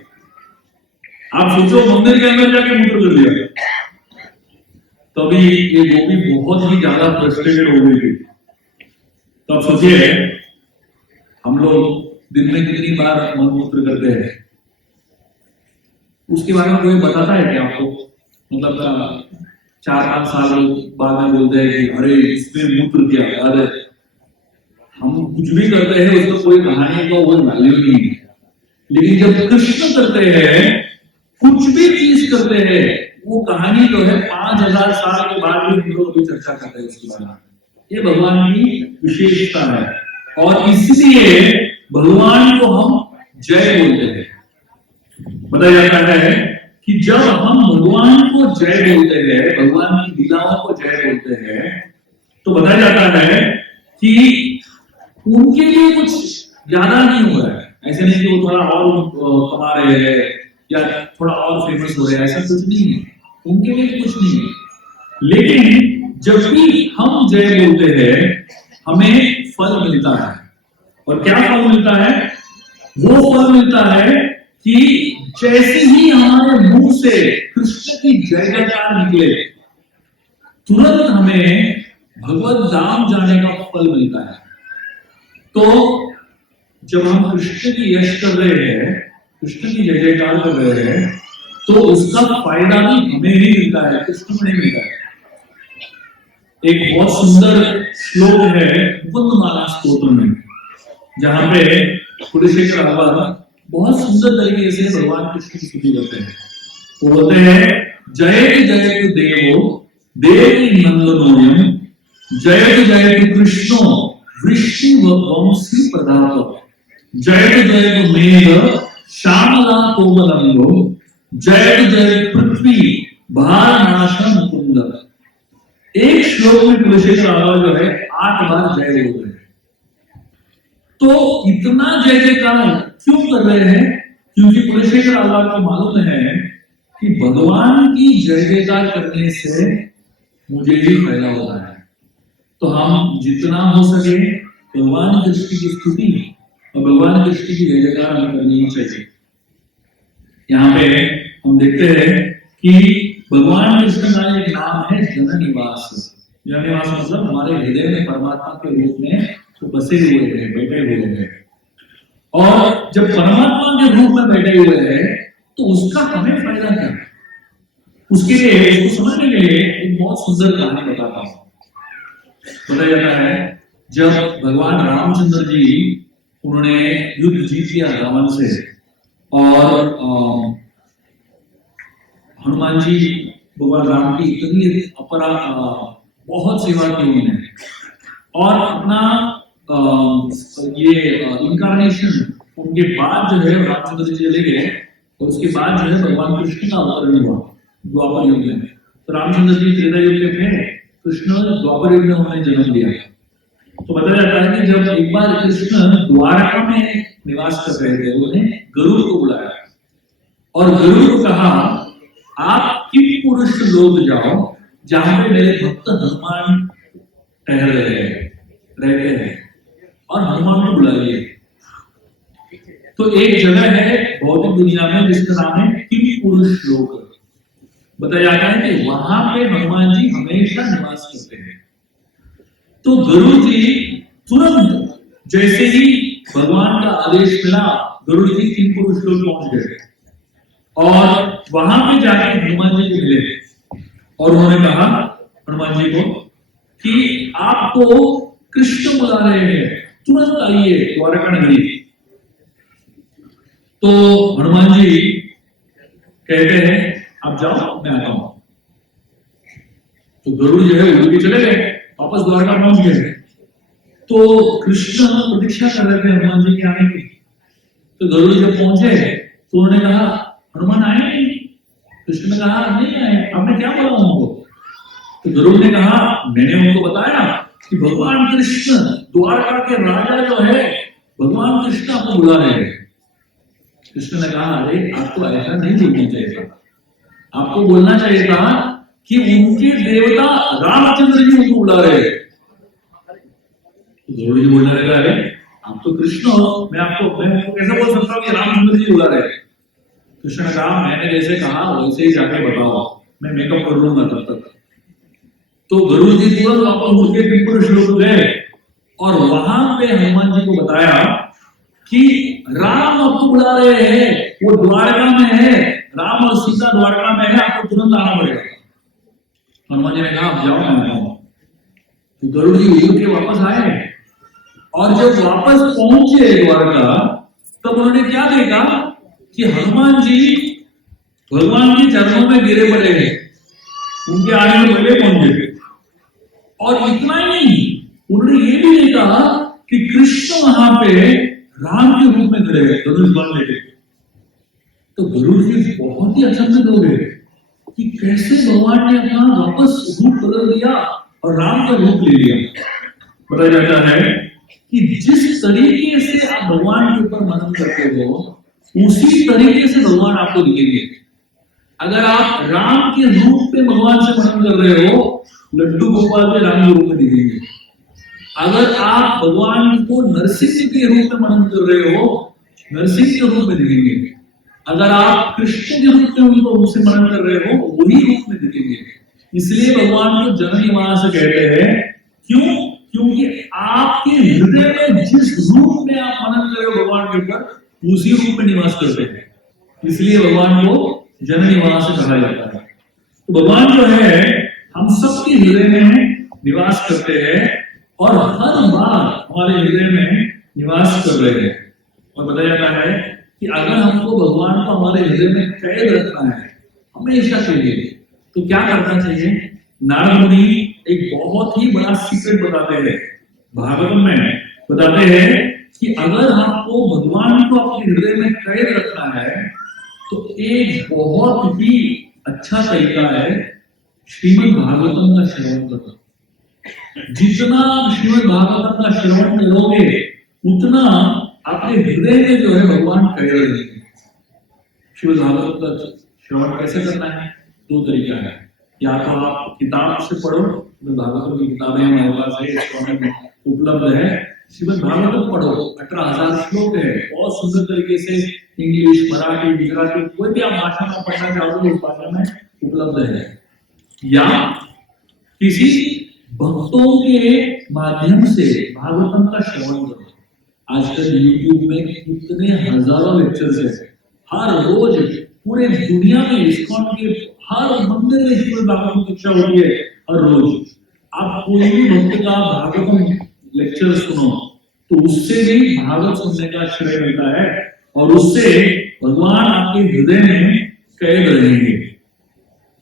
आप सोचो मंदिर के अंदर जाके मूत्र कर दिया। तभी ये गोपी बहुत ही ज्यादा फ्रस्ट्रेटेड हो गई थी। तो आप सोचिए हम लोग दिन में कितनी बार मूत्र करते हैं, उसके बारे में कोई बताता है क्या आपको? मतलब 4-5 साल बाद में बोलते हैं कि अरे इसने मूत्र किया। अरे हम कुछ भी करते हैं उसका कोई कहानी का वो वैल्यू नहीं है, लेकिन जब कृष्ण करते हैं, कुछ भी चीज करते हैं, वो कहानी जो है 5000 साल के बाद भी हम लोग अभी चर्चा करते हैं उसके बारे में। ये भगवान की विशेषता है और इसलिए भगवान को हम जय बोलते हैं। बताया जाता है कि जब हम भगवान को जय बोलते हैं, भगवान की लीलाओं को जय बोलते हैं, तो बताया जाता है कि उनके लिए कुछ ज्यादा नहीं हो रहा है। ऐसे नहीं कि वो थोड़ा और कमा रहे हैं या थोड़ा और फेमस हो रहे हैं, ऐसा कुछ नहीं है। उनके लिए कुछ नहीं है, लेकिन जब भी हम जय बोलते हैं हमें फल मिलता है। और क्या फल मिलता है? वो फल मिलता है कि जैसे ही हमारे मुंह से कृष्ण की जय जयकार निकले, तुरंत हमें भगवत धाम जाने का फल मिलता है। तो जब हम कृष्ण की यश कर रहे हैं, कृष्ण की जय जयकार कर रहे हैं, तो उसका फायदा भी हमें ही मिलता है, कृष्ण को नहीं मिलता है। एक बहुत सुंदर श्लोक है मुकुंदमाला स्तोत्र में, जहां पे कुलशेखर आह्वान बहुत सुंदर तरीके से भगवान कृष्ण की स्तुति करते हैं। वो बोलते हैं, जय जय देवो देवी नंदनोयम, जय जय कृष्णो वृष्णि वंशी प्रताप, जय जय मेघ श्यामला कोमलंगो, जय जय पृथ्वी भारनाशन मुकुंद। एक श्लोक में कुलशेखर आह्वान जो है 8 बार जय बोल रहे हैं। तो इतना जय जयकार क्यों कर रहे हैं? क्योंकि कुलशेखर आह्वान को मालूम है कि भगवान की जय जयकार करने से मुझे भी फायदा होता है। तो हम जितना हो सके भगवान कृष्ण की स्तुति और भगवान कृष्ण की जय जयकार हमें करनी ही चाहिए। यहाँ पे हम देखते हैं कि भगवान कृष्ण का एक नाम है जननिवास। जननिवास मतलब हमारे हृदय में परमात्मा के रूप में तो बसे हुए हैं, बैठे हुए हैं। और जब परमात्मा के रूप में बैठे हुए हैं तो उसका हमें फायदा क्या है? उसके लिए, उसको समझने के लिए एक बहुत सुंदर कहानी बताता हूं। बताया जाता है जब भगवान रामचंद्र जी उन्होंने युद्ध जीत लिया रावण से, और हनुमान जी भगवान राम की इतनी बहुत सेवा की उन्होंने, और अपना ये इनकारनेशन उनके बाद जो है रामचंद्र जी चले गए, और उसके बाद जो है भगवान कृष्ण का अवतरण हुआ द्वापर युग में। तो रामचंद्र जी त्रेता युग में थे, कृष्ण द्वापर युग में उन्होंने जन्म लिया। तो बताया जाता है कि जब एक बार कृष्ण द्वारका में निवास कर रहे थे, उन्हें गरुड़ को बुलाया और गरुड़ को कहा, आप किम पुरुष लोग जाओ जहां पे मेरे भक्त हनुमान ठहर रहते हैं, और हनुमान को बुला लिए। तो एक जगह है भौतिक दुनिया में जिसका नाम है किम पुरुष लोक। बताया जाता है कि वहां पे हनुमान जी हमेशा निवास करते हैं। तो गरुड़ जी तुरंत जैसे ही भगवान का आदेश मिला, गरुड़ जी किम पुरुष लोक पहुंच गए और वहां पे जाके हनुमान जी को मिले, और उन्होंने कहा हनुमान जी को कि आपको कृष्ण बुला रहे हैं, तुरंत आइए द्वारका नगरी। तो हनुमान जी कहते हैं, आप जाओ मैं आता हूं। तो गरुड़ जो है उड़ के चले गए, वापस द्वारका पहुंच गए। तो कृष्ण प्रतीक्षा कर रहे थे हनुमान जी के आने की। तो गरुड़ जब पहुंचे तो उन्होंने कहा, हनुमान आए नहीं? कृष्ण ने कहा, नहीं आए। आपने क्या बोला उनको? तो गरुड़ ने कहा, मैंने उनको बताया कि भगवान कृष्ण द्वारका के राजा जो है भगवान कृष्ण आपको बुला रहे हैं। कृष्ण ने कहा, अरे आपको ऐसा नहीं बोलना चाहिए था, आपको बोलना चाहिए था कि उनके देवता रामचंद्र जी उनको बुला रहे हैं। गरुड़ जी बोलने लगा, अरे आप तो कृष्ण हो, मैं आपको कैसे बोल सकता हूँ कि रामचंद्र जी बुला रहे हैं? कृष्ण ने कहा, मैंने जैसे कहा वैसे ही जाके बताओ, मैं मेकअप कर लूंगा तब तक। तो गरुड़ जी तुरंत वापस मुड़ के किम पुरुष लोक गए और वहां पे हनुमान जी को बताया कि राम आपको बुला रहे हैं, वो द्वारका में है, राम और सीता द्वारका में है, आपको तुरंत आना पड़ेगा। हनुमान जी ने कहा, आप जाओ मैं आता हूं। तो गरुड़ जी उड़ के वापस आए, और जब वापस पहुंचे द्वारका, तब उन्होंने क्या देखा कि हनुमान जी भगवान के चरणों में गिरे पड़े हैं, उनके आने में पहले पहुंच गए। और इतना ही नहीं, उन्होंने ये भी देखा कि कृष्ण वहां पे राम के रूप में खड़े हैं धनुष बाण लेके। तो गुरु जी बहुत ही अचंभित हो गए कि कैसे भगवान ने अपना वापस रूप बदल दिया और राम का रूप ले लिया। बताया जाता है कि जिस तरीके से आप भगवान के ऊपर मनन करते हो उसी तरीके से भगवान आपको दिखेंगे। अगर आप राम के रूप में भगवान से मनन कर रहे हो, लड्डू गोपाल के राम के रूप में दिखेंगे। अगर आप भगवान को नरसिंह के रूप में मनन कर रहे हो, नरसिंह के रूप में दिखेंगे। अगर आप कृष्ण के रूप में उनसे मनन कर रहे हो, वही रूप में दिखेंगे। इसलिए भगवान को जन निवास कहते हैं। क्यों? क्योंकि आपके हृदय में जिस रूप में आप मनन कर रहे हो भगवान के ऊपर, उसी रूप में निवास करते हैं। इसलिए भगवान को जन निवास कहा जाता है। तो भगवान जो है हम सबके हृदय में निवास करते हैं और हर बार हमारे हृदय में निवास कर रहे हैं। और बताया जाता है कि अगर हमको भगवान को हमारे हृदय में कैद रखना है हमेशा के लिए, तो क्या करना चाहिए? नारद मुनि एक बहुत ही बड़ा सीक्रेट बताते हैं, भागवतम में बताते हैं कि अगर हमको भगवान को अपने हृदय में कैद रखना है तो एक बहुत ही अच्छा तरीका है श्रीमद् भागवतम का श्रवण करना। जितना आप श्रीमद् भागवतम का श्रवण करोगे उतना आपके हृदय में जो है भगवान कैद रहेंगे। श्रीमद् भागवतम का श्रवण कैसे करना है? दो तरीका है। या तो आप किताब से पढ़ो, भागवतम की किताबें हमारे पास है, उपलब्ध है। श्रीमद् भागवतम पढ़ो, 18,000 श्लोक है, बहुत सुंदर तरीके से इंग्लिश, मराठी, गुजराती, कोई भी आप भाषा में पढ़ना चाहोगे उस भाषा में उपलब्ध है। या किसी भक्तों के माध्यम से भागवतम का श्रवण करो। आजकल यूट्यूब में कितने हजारों लेक्चर्स है, हर रोज पूरे दुनिया में इस्कॉन के हर मंदिर में श्रीमद् भागवतम कक्षा होती है। हर रोज आप कोई भी भक्त का भागवतम लेक्चर सुनो तो उससे भी भागवत सुनने का श्रेय मिलता है और उससे भगवान आपके हृदय में कैद रहेंगे।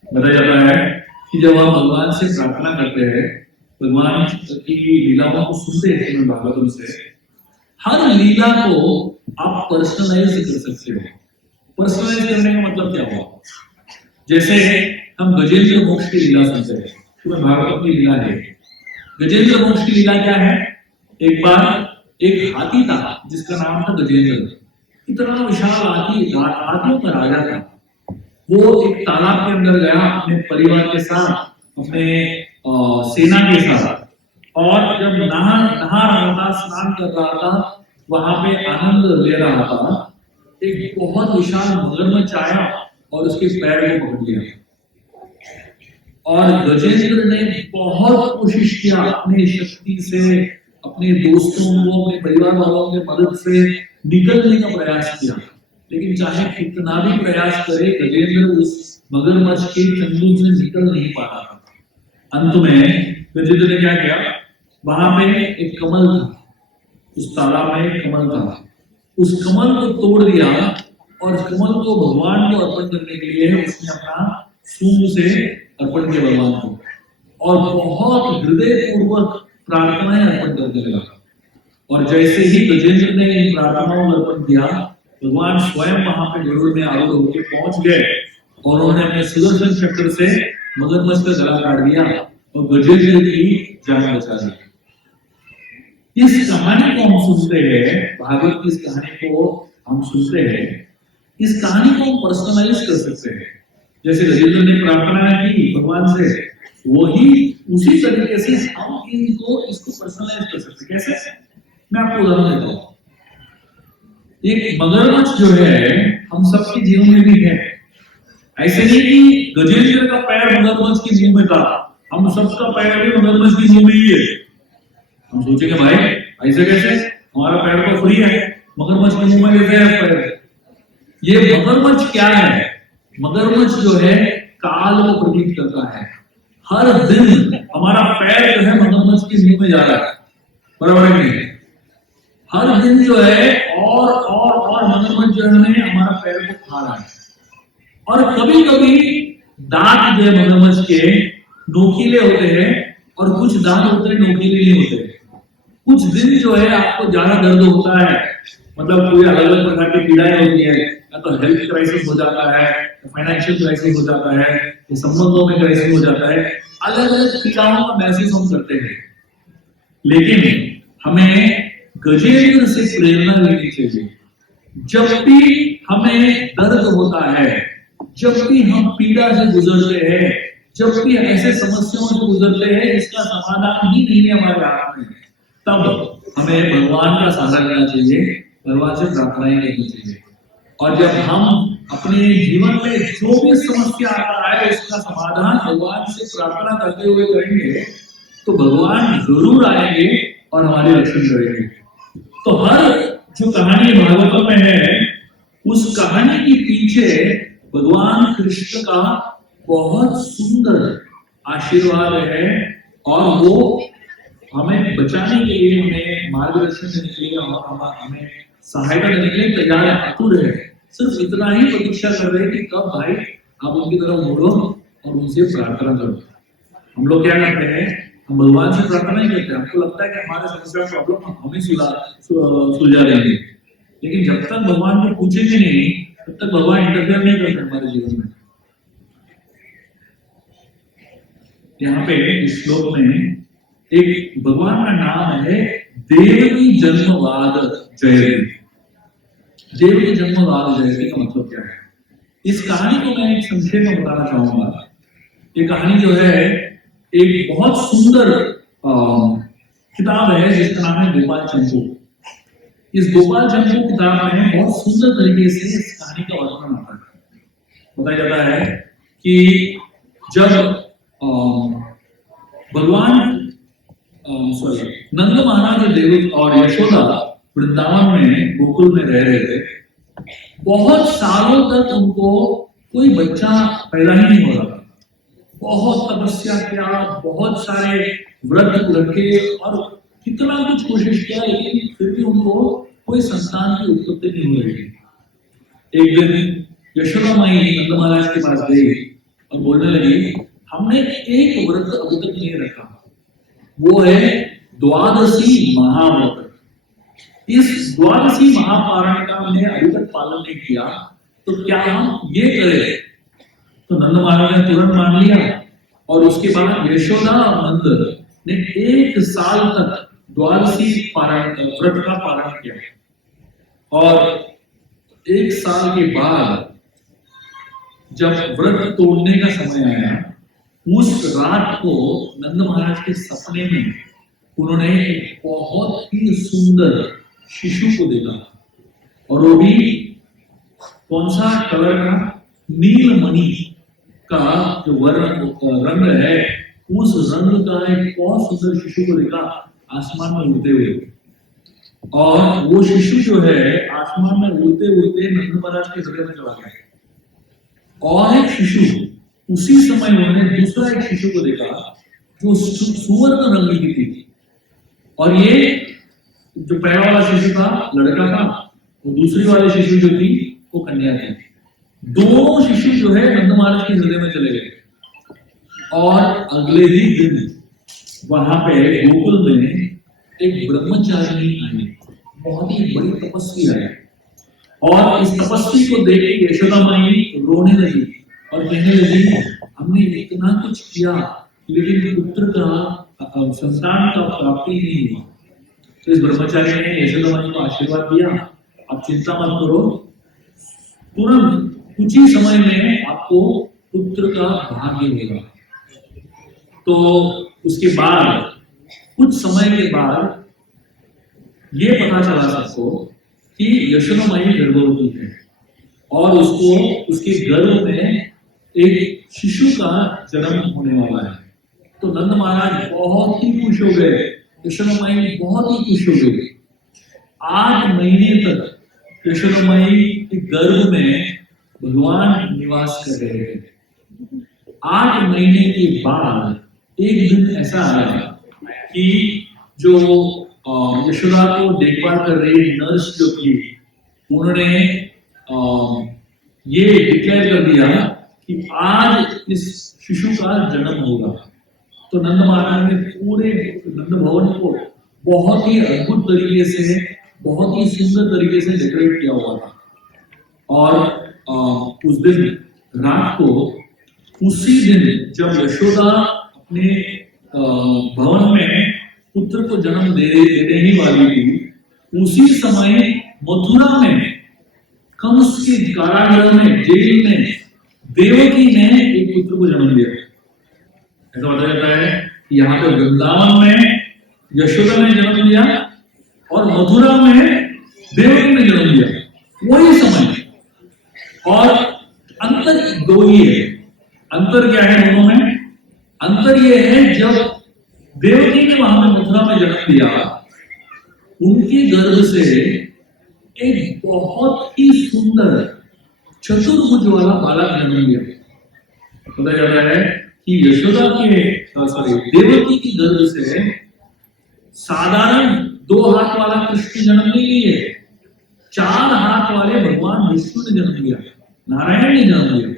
बताया जाता है कि जब आप भगवान से प्रार्थना करते हैं, भगवान की लीलाओं को सुनते हैं श्रीमद् भागवतम से, हर लीला को आप पर्सनलाइज कर सकते हो। पर्सनलाइज करने का मतलब क्या हुआ? जैसे हम गजेंद्र मोक्ष की लीला सुनते हैं, श्रीमद् भागवतम की लीला है। गजेंद्र मोक्ष की लीला क्या है? एक बार एक हाथी था जिसका नाम था गजेंद्र। इतना विशाल हाथी, हाथियों का राजा था। वो एक तालाब के अंदर गया अपने परिवार के साथ, अपने सेना के साथ, और जब नहा रहा था, स्नान कर रहा था, वहां पे आनंद ले रहा था, एक बहुत विशाल मगरमच्छ आया और उसके पैर को पकड़ लिया। और गजेंद्र ने बहुत कोशिश किया अपनी शक्ति से, अपने दोस्तों को, अपने परिवार वालों के मदद से निकलने का प्रयास किया, लेकिन चाहे कितना भी प्रयास करे गजेंद्र उस मगरमच्छ के चंगुल से निकल नहीं पा रहा था। अंत में गजेंद्र ने क्या किया? वहां पे एक कमल था, उस तालाब में एक कमल था, उस कमल को तोड़ दिया और कमल को भगवान को अर्पण करने के लिए उसने अपना सूंड से अर्पण किया भगवान को, और बहुत हृदय पूर्वक प्रार्थनाएं अर्पण करने लगा। और जैसे ही गजेंद्र ने इन प्रार्थनाओं को अर्पण किया, भगवान स्वयं वहां पे गरुड़ में आरूढ़ होकर पहुंच गए और उन्होंने अपने सुदर्शन चक्र से मगरमच्छ का गला काट दिया और गजेंद्र की जान बचा दी। इस कहानी को हम सुनते हैं, भागवत की इस कहानी को हम सुनते हैं, इस कहानी को हम पर्सनलाइज कर सकते हैं। जैसे गजेंद्र ने प्रार्थना की भगवान से, वही उसी तरीके से हम इसको पर्सनलाइज कर सकते हैं। कैसे? मैं आपको उदाहरण देता हूँ। एक मगरमच्छ जो है हम सबके जीवन में भी है। ऐसे नहीं कि गजेंद्र का पैर मगरमच्छ के मुंह में था, हम सबका पैर भी मगरमच्छ के मुंह में ही है। हम सोचेंगे भाई ऐसे कैसे, हमारा पैर तो फ्री है, मगरमच्छ के मुंह में कैसे है पैर? ये मगरमच्छ क्या है? मगरमच्छ जो है काल को प्रतीक करता है। हर दिन हमारा पैर जो है मगरमच्छ के मुंह में जा रहा है, बराबर है? हर दिन जो है और मगरमच्छ जो है हमारा पैर को खा रहा है। और कभी कभी दांत जो है मगरमच्छ के नोकीले होते हैं और कुछ दांत होते हैं नोकीले नहीं होते। कुछ दिन जो है आपको ज्यादा दर्द होता है, मतलब कोई अलग अलग प्रकार की पीड़ाएं होती है, या तो हेल्थ क्राइसिस हो जाता है, फाइनेंशियल क्राइसिस हो जाता है, या संबंधों में क्राइसिस हो जाता है, अलग अलग पीड़ाओं का महसूस हम करते हैं। लेकिन हमें गजेंद्र से प्रेरणा लेनी चाहिए। जब भी हमें दर्द होता है, जब भी हम पीड़ा से गुजरते हैं, जब भी ऐसे समस्याओं से गुजरते हैं इसका समाधान ही नहीं है हमारे हाथ में, तब हमें भगवान का सहारा लेना चाहिए, भगवान से प्रार्थनाएं करनी चाहिए। और जब हम अपने जीवन में जो भी समस्या आ रहा है उसका समाधान भगवान से प्रार्थना करते हुए करेंगे, तो भगवान जरूर आएंगे और हमारी रक्षण करेंगे। तो हर जो कहानी भागवत में है, उस कहानी के पीछे भगवान कृष्ण का बहुत सुंदर आशीर्वाद है, और वो हमें बचाने के लिए, हमें मार्गदर्शन देने के लिए, हमें सहायता देने के लिए तैयार है, आतुर है। सिर्फ इतना ही प्रतीक्षा कर रहे हैं कि कब भाई आप उनकी तरफ मुड़ो और उनसे प्रार्थना करो। हम लोग क्या करते हैं, हम भगवान से प्रार्थना नहीं करते, हमको लगता है कि हमारे समस्या प्रॉब्लम हम ही सुलझा देंगे, लेकिन जब तक भगवान को पूछेंगे नहीं, तब तक भगवान इंटरफेयर नहीं करते हमारे जीवन में। यहाँ पे इस श्लोक में एक भगवान का नाम है देवकी जन्मवाद जयति। देवकी जन्मवाद जयति का मतलब क्या है? इस कहानी को मैं एक संक्षेप में बताना चाहूंगा। ये कहानी जो है एक बहुत सुंदर किताब है जिसका नाम है गोपाल चंपू। इस गोपाल चंपू किताब में बहुत सुंदर तरीके से इस कहानी का वर्णन आता है। बताया जाता है कि जब भगवान नंद महाराज देव और यशोदा वृंदावन में गोकुल में रह रहे थे। बहुत सालों तक उनको कोई बच्चा पैदा ही नहीं हो रहा था। बहुत तपस्या किया, बहुत सारे व्रत रखे और कितना कुछ कोशिश किया, लेकिन फिर भी उनको कोई संतान की उत्पत्ति नहीं हो रही थी। एक दिन यशोदा माई नंद महाराज के पास गई और बोलने लगी, हमने एक व्रत अभी तक नहीं रखा, वो है द्वादशी महाव्रत। इस द्वादशी महापारायण का हमने अभी तक पालन नहीं किया, तो क्या हम ये करें? तो नंद महाराज ने तुरंत मान लिया, और उसके बाद यशोदा और नंद ने 1 साल तक द्वादशी व्रत का पालन किया। और 1 साल के बाद जब व्रत तोड़ने का समय आया, उस रात को नंद महाराज के सपने में उन्होंने एक बहुत ही सुंदर शिशु को देखा, और वो भी कौन सा कलर का? नीलमणि का जो रंग है, उस रंग का एक बहुत सुंदर शिशु को देखा आसमान में उड़ते हुए। और वो शिशु जो है आसमान में उड़ते उड़ते नंद महाराज के हृदय में चला गया। और एक शिशु, उसी समय उन्होंने दूसरा एक शिशु को देखा जो सुवर्ण रंग की थी, और ये जो पहला वाला शिशु था लड़का था, और दूसरी वाली शिशु जो थी वो कन्या थी। दोनों शिशु जो है नंद महाराज के हृदय में चले गए। और अगले ही दिन वहां पे गोकुल में एक ब्रह्मचारिणी आई, बहुत ही बड़ी तपस्वी आई, और इस तपस्वी को देख के यशोदा माई रोने लगी और कहने लगी, हमने इतना कुछ किया लेकिन पुत्र का संतान का प्राप्ति नहीं हुआ। तो इस ब्रह्मचारी ने यशोदा माई को आशीर्वाद दिया, आप चिंता मत करो, तुरंत कुछ ही समय में आपको पुत्र का भाग्य मिलेगा। तो उसके बाद कुछ समय के बाद ये पता चला सबको कि यशोदा माई गर्भवती है, और उसको उसके गर्भ में एक शिशु का जन्म होने वाला है। तो नंद महाराज बहुत ही खुश हो गए, यशोदा माई बहुत ही खुश हो गई। 8 महीने तक यशोदा माई के गर्भ में भगवान निवास कर रहे थे। 8 महीने के बाद एक दिन ऐसा आया कि जो यशोदा को देखभाल कर रही नर्स जो थी, उन्होंने ये डिक्लेयर कर दिया कि आज इस शिशु का जन्म होगा। तो नंद महाराज ने पूरे नंद भवन को बहुत ही अद्भुत तरीके से बहुत ही सुंदर तरीके से डेकोरेट किया हुआ था। और उस दिन रात को, उसी दिन जब यशोदा अपने भवन में पुत्र को जन्म देने ही वाली थी, उसी समय मथुरा में कंस के कारागृह में, जेल में देवकी ने एक पुत्र को जन्म दिया। ऐसा बताया जाता है कि यहाँ पे वृंदावन में यशोदा ने जन्म दिया और मथुरा में देवकी ने जन्म दिया, वही समय। और अंतर दो ही है। अंतर क्या है दोनों में? अंतर यह है, जब देवकी ने वहां पर मथुरा में जन्म दिया, उनके गर्भ से एक बहुत ही सुंदर चतुर्भुज वाला बालक जन्म लिया। पता जाता है कि यशोदा के देवकी की गर्भ से साधारण 2 हाथ वाला कृष्ण जन्म नहीं लिए, 4 हाथ वाले भगवान विष्णु ने जन्म लिया, नारायण ने जन्म लिया।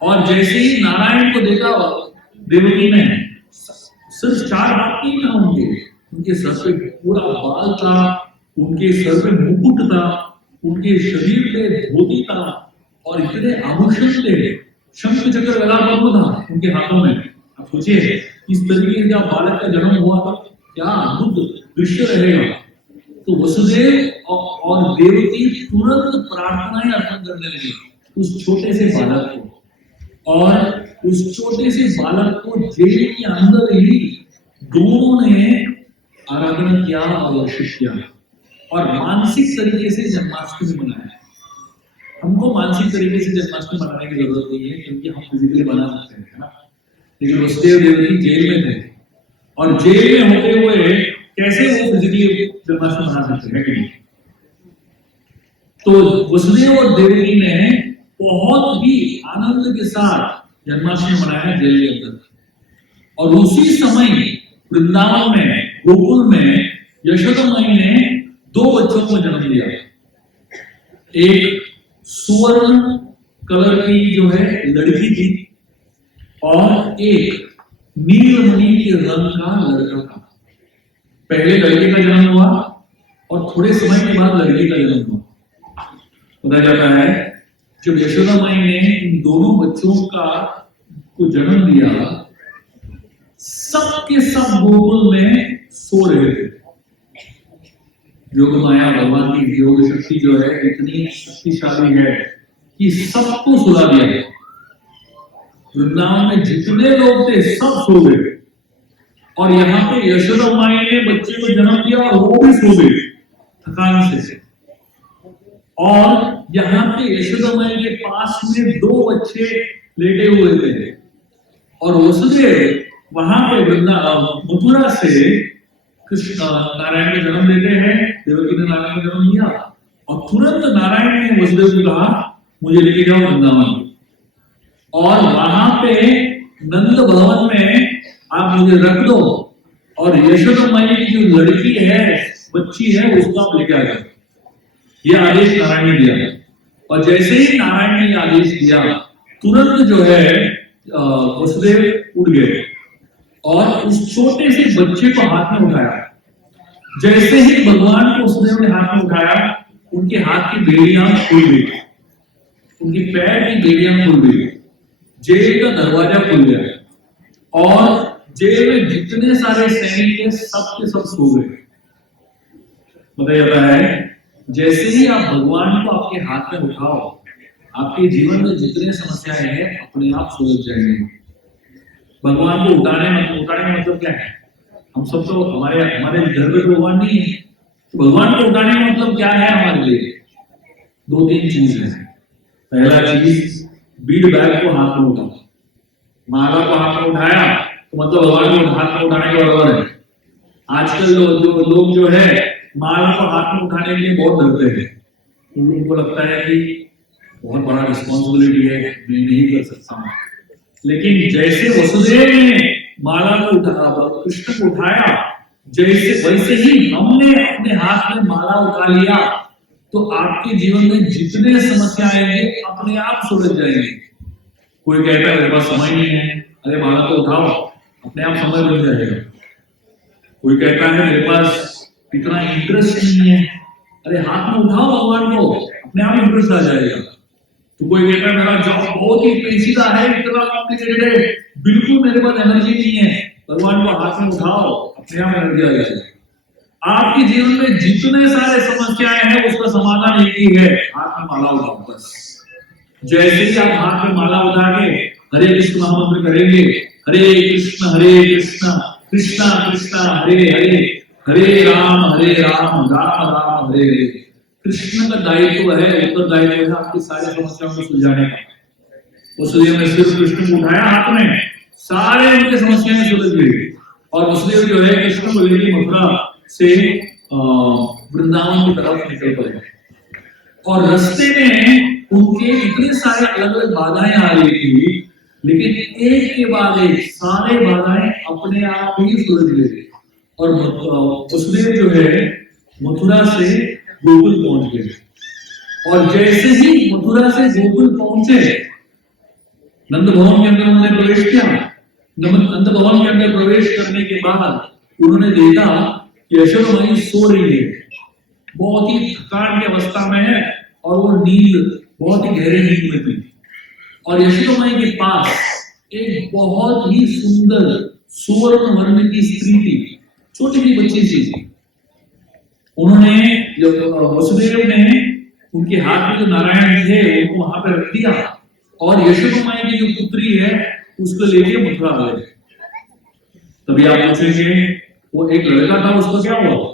और जैसे ही नारायण को देखा देवकी ने, सिर्फ 4 हाथ ही ना उनके सर पे पूरा बाल था, उनके सर पे मुकुट था, उनके शरीर पे धोती था और इतने आभूषण थे, शंख चक्र गदा पद्म था उनके हाथों में। आप सोचिए इस तरीके का बालक का जन्म हुआ था, क्या अद्भुत दृश्य रहेगा। तो वसुदेव और देवकी तुरंत प्रार्थनाएं अर्पण करने लगे उस छोटे से बालक को। और उस छोटे से बालक को जेल के अंदर ही दोनों ने आराधना किया और वर्शिप किया और मानसिक तरीके से जन्माष्टमी मनाया। हमको मानसिक तरीके से जन्माष्टमी मनाने की जरूरत नहीं है, क्योंकि हम फिजिकली बना सकते हैं ना। लेकिन वसुदेव देवकी जेल में थे और जेल में होते हुए कैसे वो फिजिकली जन्माष्टमी मना सकते हैं कि नहीं? तो वसुदेव और देवकी ने बहुत ही आनंद के साथ जन्माष्टमी मनाया जेल के अंदर। और उसी समय वृंदावन में, गोकुल में यशोदा माई ने 2 बच्चों को जन्म दिया। एक सुवर्ण कलर की जो है लड़की थी और एक नीलमणि के रंग का लड़का था। पहले लड़के का जन्म हुआ और थोड़े समय के बाद लड़की का जन्म हुआ। बताया जाता है जब यशोदा माई ने इन दोनों बच्चों को जन्म दिया, सबके सब गोकुल में सो रहे थे। योग माया भगवान की योग शक्ति जो है इतनी शक्तिशाली है कि सबको सुला दिया। वृंदावन में जितने लोग थे सब सो गए और यहाँ पे यशोदा माई ने बच्चे को जन्म दिया और वो भी सो गए थकान से। और यहाँ पे यशोदा माई के पास में 2 बच्चे लेटे हुए थे और वसुदेव वहां पे मथुरा से कृष्ण नारायण का जन्म देते हैं। देवकी ने नारायण का जन्म दिया और तुरंत नारायण ने वसुदेव को कहा मुझे लेके जाओ वृंदावन, और वहां पे नंद भवन में आप मुझे रख दो और यशोदा माई की जो लड़की है, बच्ची है, उसको आप लेके आ जाओ। ये आदेश नारायण ने दिया। और जैसे ही नारायण ने आदेश दिया, तुरंत जो है वसुदेव उठ गए और उस छोटे से बच्चे को हाथ में उठाया। जैसे ही भगवान को वसुदेव ने हाथ में उठाया, उनके हाथ की बेड़ियां खुल गई, उनके पैर की बेड़ियां खुल गई, जेल का दरवाजा खुल गया और जेल में जितने सारे सैनिक थे सबके सब सो गए। बताया जाता है जैसे ही आप भगवान को आपके हाथ में उठाओ, आपके जीवन में जितने समस्याएं हैं अपने आप सुलझ जाएंगे। भगवान को उठाने का मतलब क्या है? हम सब तो हमारे घर पे भगवान नहीं है, तो भगवान को उठाने का मतलब क्या है हमारे लिए? 2-3 चीज है। पहला चीज, बीड बैग को हाथ में उठाओ। माला को हाथ में उठाया तो मतलब भगवान को हाथ में उठाने के बराबर है। आजकल लोग जो है माला को हाथ में उठाने के लिए बहुत डरते हैं। उनको लगता है कि बहुत बड़ा रिस्पॉन्सिबिलिटी है, मैं नहीं कर सकता हूँ। लेकिन जैसे वसुदेव ने माला को उठाया, कृष्ण को उठाया, वैसे ही हमने अपने हाथ में माला उठा लिया तो आपके जीवन में जितने समस्याएं हैं अपने आप सुलझ जाएंगे। कोई कहता है मेरे पास समय नहीं है, अरे माला को उठाओ, अपने आप समय बन जाएगा। कोई कहता है मेरे पास इतना इंटरेस्ट नहीं है। अरे हाथ में उठाओ भगवान को, अपने आप इंटरेस्ट आ जाएगा। तो कोई कहता है मेरा जॉब बहुत ही पेचीदा है, इतना कॉम्प्लिकेटेड है, बिल्कुल मेरे पास एनर्जी नहीं है, भगवान को हाथ में उठाओ, अपने आप एनर्जी आ जाएगी। आपके जीवन में जितने सारे समस्याएं हैं उसका समाधान एक ही है, हाथ में माला उठाओ बस। जैसे ही आप हाथ में माला उठा के हरे कृष्ण महामंत्र करेंगे, हरे कृष्ण कृष्ण कृष्ण हरे हरे, हरे राम राम राम हरे हरे। कृष्ण का दायित्व है, उत्तरदायित्व है आपकी सारी समस्याओं को सुलझाने का। वसुदेव ने सिर्फ कृष्ण को उठाया हाथ में, सारे उनके समस्याएं सुलझ गई। और वसुदेव जो है कृष्ण को लेकर मथुरा से वृंदावन की तरफ निकल पड़े। और रास्ते में उनके इतने सारे अलग अलग बाधाएं आ रही थी, लेकिन एक के बाद एक सारे बाधाएं अपने आप ही सुलझ गई। और वसुदेव जो है मथुरा से गोकुल पहुंच गए। और जैसे ही मथुरा से गोकुल पहुंचे, नंद भवन के अंदर उन्होंने प्रवेश किया। नंद भवन के अंदर प्रवेश करने के बाद उन्होंने देखा कि यशोदा माई सो रही है, बहुत ही थकान की अवस्था में है, और वो नींद बहुत ही गहरे नींद में थी। और यशोदा माई के पास एक बहुत ही सुंदर सुवर्ण वर्ण की स्त्री थी, छोटी सी बच्ची थी। उन्होंने वसुदेव ने उनके हाथ में जो नारायण जी है उनको वहां पर रख दिया, और यशोदा माई की जो पुत्री है उसको लेके मथुरा गए। तभी आप पूछेंगे वो एक लड़का था, उसको क्या हुआ?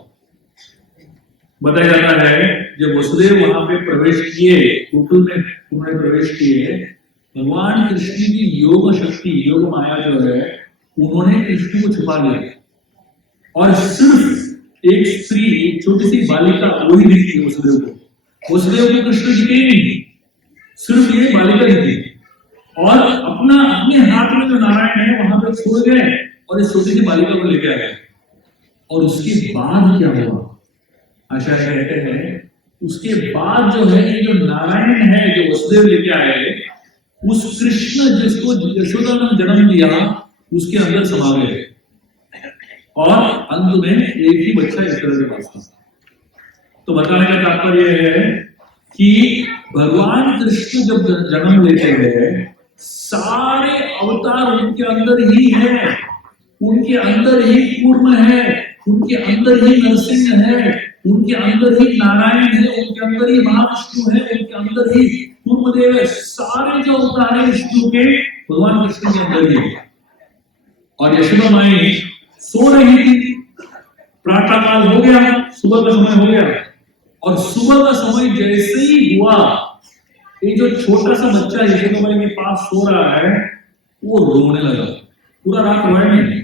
बताया जाता है जब वसुदेव वहां पे प्रवेश किए, गोकुल में उन्होंने प्रवेश किए, भगवान कृष्ण की योग शक्ति, योग माया जो है, उन्होंने कृष्ण को छुपा लिया। और सिर्फ एक स्त्री, एक छोटी सी बालिका वही दिखी वसुदेव को। वसुदेव को कृष्ण दिखे ही नहीं, सिर्फ ये बालिका दिखी। और अपने हाथ में जो नारायण है वहां पर छोड़ गए और इस छोटी सी बालिका को लेके आ गए। और उसके बाद क्या हुआ? आचार्य कहते हैं उसके बाद जो है ये जो नारायण है जो वसुदेव लेके आए, उस कृष्ण जिसको यशोदा ने जन्म दिया उसके अंदर समा गए। और अंत में एक ही बच्चा ईश्वर के पास था। तो बताने का तात्पर्य है कि भगवान कृष्ण जब जन्म लेते हैं, सारे अवतार उनके अंदर ही है, उनके अंदर ही कूर्म है, उनके अंदर ही नरसिंह है, उनके अंदर ही नारायण है, उनके अंदर ही महाविष्णु है, उनके अंदर ही कूर्मदेव है। सारे जो अवतार है विष्णु के भगवान कृष्ण के अंदर ही है। और यशोदा माई सो रही थी, प्रातः काल हो गया, सुबह का समय हो गया, और सुबह का समय जैसे ही हुआ, ये जो छोटा सा बच्चा यशोदा माई के पास सो रहा है वो रोने लगा। पूरा रात रोया नहीं,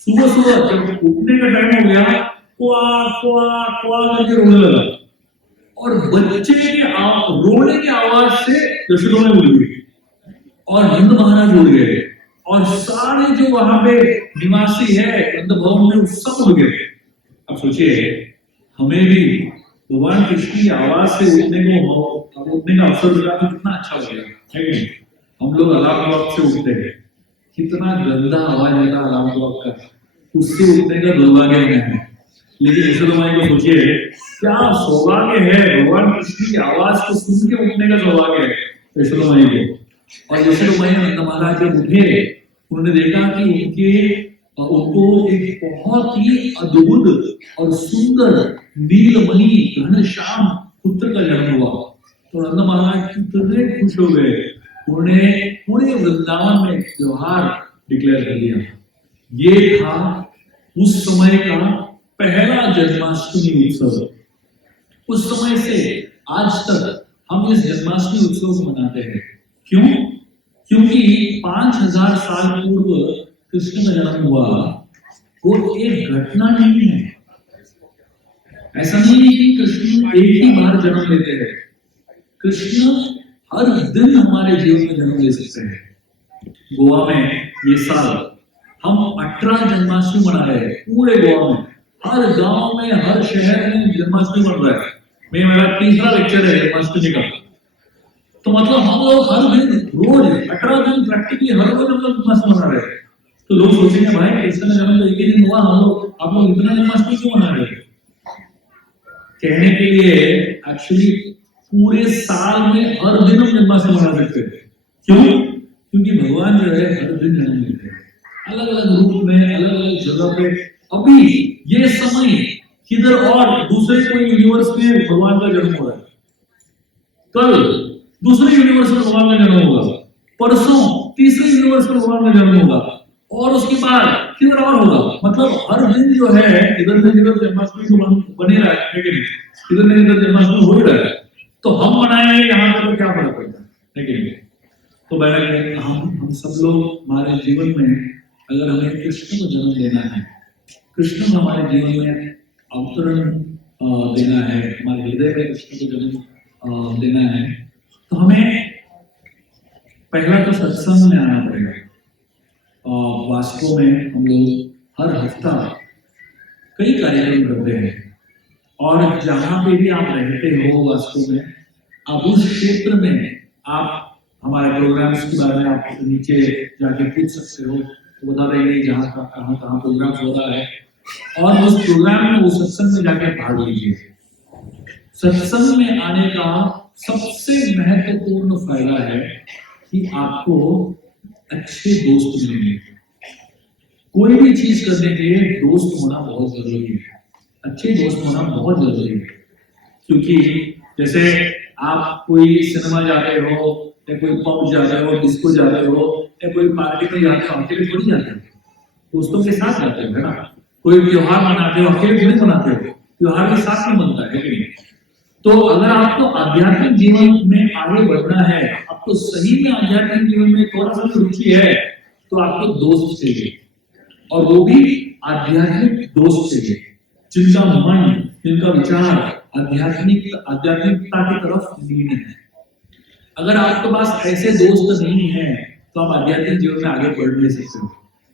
सुबह सुबह जब उठने का टाइम हो गया, क्वा क्वा क्वा करके रोने लगा। और बच्चे के रोने की आवाज से यशोदा माई उठ गई और नंद महाराज उठ गए, और सारे जो वहां पे निवासी है नंद भवन में सब उठ गए। अब सोचिए हमें भी भगवान कृष्ण की आवाज से उठने का अवसर मिला तो कितना अच्छा लगेगा, है कि नहीं? हम लोग अलार्म क्लॉक से उठते हैं, कितना गंदा आवाज आता है अलार्म क्लॉक का, उससे उठने का दुर्भाग्य है। लेकिन यशोदा माई को सोचिए क्या सौभाग्य है, भगवान कृष्ण की आवाज को सुन के उठने का सौभाग्य है यशोदा माई को। और यशोदा माई नंद महाराज जब उठे, उन्होंने देखा कि उनको एक बहुत ही अद्भुत और सुंदर नीलमणि घनश्याम पुत्र का जन्म हुआ। तो नंद महाराज कितने खुश हो गए, उन्होंने पूरे वृंदावन में त्योहार डिक्लेयर कर दिया। ये था उस समय का पहला जन्माष्टमी उत्सव। उस समय से आज तक हम इस जन्माष्टमी उत्सव को मनाते हैं। क्यों? क्योंकि 5000 साल पूर्व कृष्ण का जन्म हुआ, वो एक घटना नहीं है। ऐसा नहीं है कि कृष्ण एक ही बार जन्म लेते हैं। कृष्ण हर दिन हमारे जीवन में जन्म ले सकते हैं। गोवा में ये साल हम 18 जन्माष्टमी मना रहे हैं, पूरे गोवा में, हर गांव में, हर शहर में जन्माष्टमी बन रहा है। मेरा तीसरा लेक्चर है जन्माष्टमी का। तो मतलब हम लोग हर दिन रोज 18 दिन प्रैक्टिकली हर रोज हम लोग जन्माष्टमी मना रहे हैं। तो लोग सोचेंगे भाई कृष्ण का जन्म तो एक ही दिन हुआ, हम लोग आप लोग इतना जन्माष्टमी क्यों मना रहे हैं? कहने के लिए एक्चुअली पूरे साल में हर दिन हम जन्माष्टमी मना सकते हैं। क्यों? क्योंकि भगवान जो है हर दिन जन्म लेते हैं, अलग अलग रूप में, अलग अलग जगह पे। अभी ये समय किधर और दूसरे कोई यूनिवर्स में भगवान का जन्म हो रहा है, कल दूसरे यूनिवर्स में भगवान का जन्म होगा, परसों तीसरे यूनिवर्स में भगवान का जन्म होगा, और उसके बाद किधर और होगा। मतलब हर दिन जो है इधर न इधर जन्माष्टमी तो बने रहा है कि नहीं, इधर न इधर जन्माष्टमी हो ही रहा है। तो हम मनाएंगे यहाँ पर तो क्या फर्क पड़ता है कि नहीं? तो मैंने हम सब लोग हमारे जीवन में अगर हमें कृष्ण को जन्म देना है, कृष्ण को हमारे जीवन में अवतरण देना है, हमारे हृदय में कृष्ण को जन्म देना है, तो हमें पहला तो सत्संग में आना पड़ेगा। वास्तव में हम लोग हर हफ्ता कई कार्यक्रम करते हैं, और जहाँ पे भी आप रहते हो वास्तव में आप उस क्षेत्र में आप हमारे प्रोग्राम्स के बारे में आप नीचे जाके पूछ सकते हो, तो बता देंगे जहाँ कहाँ प्रोग्राम हो रहा है, और उस प्रोग्राम में उस सत्संग में जाके भाग लीजिए। सत्संग में आने का सबसे महत्वपूर्ण फायदा है कि आपको अच्छे दोस्त मिलेंगे। कोई भी चीज करने के लिए दोस्त होना बहुत जरूरी है, अच्छे दोस्त होना बहुत जरूरी है। क्योंकि जैसे आप कोई सिनेमा जाते हो, या कोई पब जाते हो, डिस्को जाते हो, या कोई पार्टी में जाते हो, अकेले थोड़ी जाते हो, दोस्तों के साथ जाते हो, है ना। कोई त्योहार मनाते हो, अकेले थोड़ी मनाते हो, त्योहार के साथ में बनता है कि नहीं। तो अगर आपको आध्यात्मिक जीवन में आगे बढ़ना है, आपको सही में आध्यात्मिक जीवन में थोड़ा सा रुचि है, तो आपको दोस्त चाहिए, और वो भी आध्यात्मिक दोस्त चाहिए, जिनका मन, जिनका विचार आध्यात्मिकता की तरफ लीन है। अगर आपके पास ऐसे दोस्त नहीं है तो आप आध्यात्मिक जीवन में आगे बढ़ नहीं सकते हो।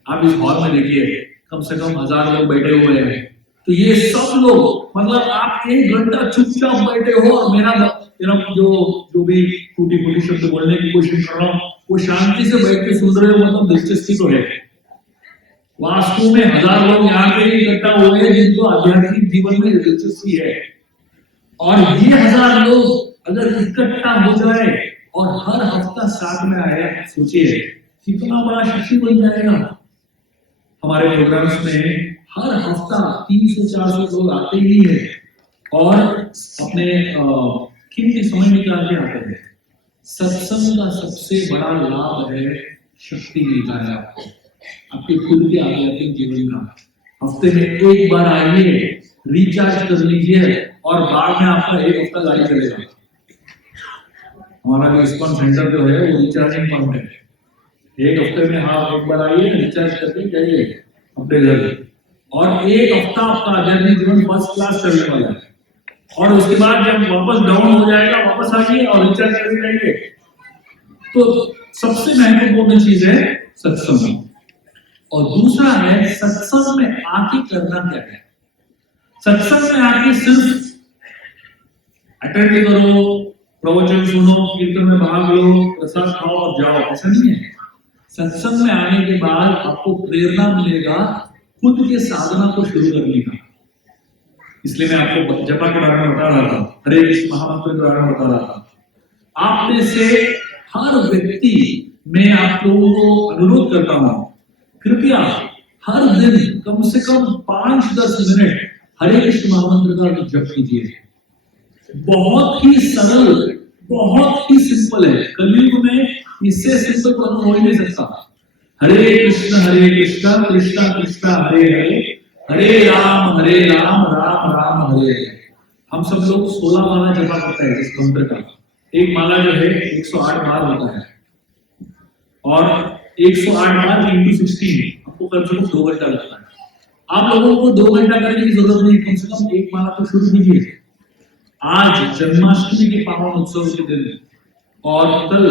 आप इस हॉल में देखिए, कम से कम 1000 लोग बैठे हुए हैं, तो ये सब लोग, मतलब आप 1 घंटा चुपचाप बैठे हो और मेरा जो भी फूटी शब्द बोलने की कोशिश कर रहा हूँ, वो शांति से बैठ के सुन रहे हो, मतलब दिलचस्पी तो है। वास्तव में 1000 लोग यहाँ पे इकट्ठा हुए हैं जिनको आध्यात्मिक जीवन में दिलचस्पी है, और ये 1000 लोग अगर इकट्ठा हो जाए और हर हफ्ता साथ में आए, सोचिए कितना बड़ा शक्ति बन जाएगा। हमारे प्रोग्राम्स में हर हफ्ता 300-400 लोग आते ही है, और अपने कीमती समय निकाल के आते हैं। सत्संग का सबसे बड़ा लाभ है शक्ति मिलता है आपको, आपके खुद के आध्यात्मिक जीवन का। हफ्ते में एक बार आइए, रिचार्ज कर लीजिए, और बाद में आपका 1 हफ्ता गाड़ी चलेगा। हमारा जो इस्कॉन सेंटर जो है वो रिचार्जिंग पॉइंट है। 1 हफ्ते में आप एक बार आइए, रिचार्ज करके जाइए अपने घर, और 1 हफ्ता आपका आध्यात्मिक जीवन फर्स्ट क्लास चलने वाला है। और उसके बाद जब वापस डाउन हो जाएगा, वापस आइए और रिचार्ज करके जाइए। तो सबसे महत्वपूर्ण चीज है सत्संग, और दूसरा है सत्संग में आके करना क्या है। सत्संग में आके सिर्फ अटेंड करो, प्रवचन सुनो, कीर्तन में भाग लो, प्रसाद खाओ और जाओ, ऐसा नहीं है। सत्संग में आने के बाद आपको प्रेरणा मिलेगा खुद के साधना को शुरू करने का। इसलिए मैं आपको जपा के बारे में बता रहा था, हरे कृष्ण महामंत्र के बारे में बता रहा था। आप में से हर व्यक्ति, मैं आप लोगों को अनुरोध करता हूं, कृपया हर दिन कम से कम 5-10 मिनट हरे कृष्ण महामंत्र का जप कीजिए। बहुत ही सरल, बहुत ही सिंपल है। कलयुग में इससे सिंपल तो हो ही नहीं सकता। हरे कृष्ण कृष्ण कृष्ण हरे हरे, हरे राम राम राम हरे हरे। हम सब लोग 16 माला जपा करते हैं इस मंत्र का। एक माला जो है 108 बार होता है, और 108 बार इंटू 16 आपको कम से कम 2 घंटा लगता है। आप लोगों को 2 घंटा करने की जरूरत नहीं, कम से कम एक माला तो शुरू कीजिए। आज जन्माष्टमी के पावन उत्सव के दिन, और कल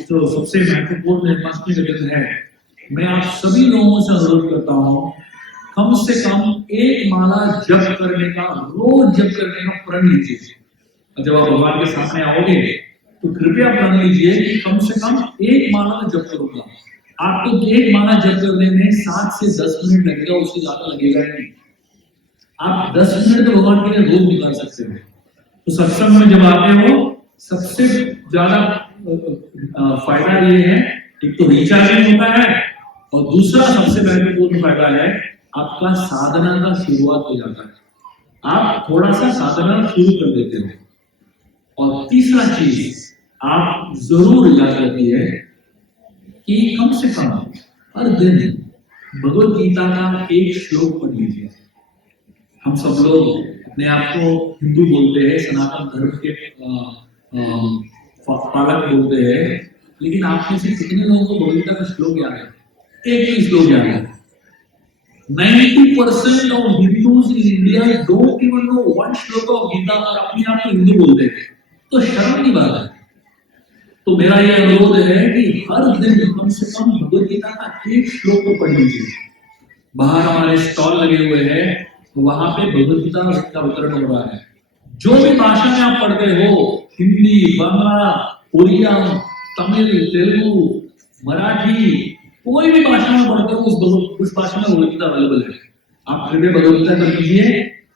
जो सबसे महत्वपूर्ण जन्माष्टमी का दिन है, मैं आप सभी लोगों से अनुरोध करता हूँ, कम से कम एक माला जप करने का, रोज जप करने का प्रण लीजिए। और जब आप भगवान के सामने आओगे तो कृपया प्रण लीजिए कि कम से कम एक माला जप करूंगा। आपको एक माला जप करने में 7 से 10 मिनट लगेगा, उससे ज्यादा लगेगा नहीं। आप 10 मिनट तो भगवान के लिए रोज निकाल सकते हो। तो सत्संग में जब आते हो सबसे ज्यादा फायदा ये है, एक तो रिचार्जिंग होता है और दूसरा सबसे महत्वपूर्ण फायदा है आपका साधना का शुरुआत हो जाता है। आप थोड़ा सा साधना शुरू कर देते हो। और तीसरा चीज आप जरूर याद रखिए कि कम से कम हर दिन भगवत गीता का एक श्लोक पढ़ लीजिए। हम सब लोग अपने आप को हिंदू बोलते हैं, सनातन धर्म के पालक बोलते हैं, लेकिन आप में से कितने लोगों को भगवत गीता का श्लोक याद है? एक ही श्लोक याद है। 90% of Hindus in India don't even know one श्लोक of गीता और अपने आप को हिंदू बोलते हैं। तो शर्म की बात है। तो मेरा यह अनुरोध है कि हर दिन कम से कम भगवत गीता का एक श्लोक को पढ़ लीजिए। बाहर हमारे स्टॉल लगे हुए हैं, वहां पे भगवत गीता का वितरण हो रहा है। जो भी भाषा में आप पढ़ते हो, हिंदी, बांग्ला, उड़िया, तमिल, तेलुगु, मराठी, कोई भी भाषा में पढ़ते हो उस भाषा में भगवत गीता अवेलेबल है। आप कृपया भगवत गीता कर लीजिए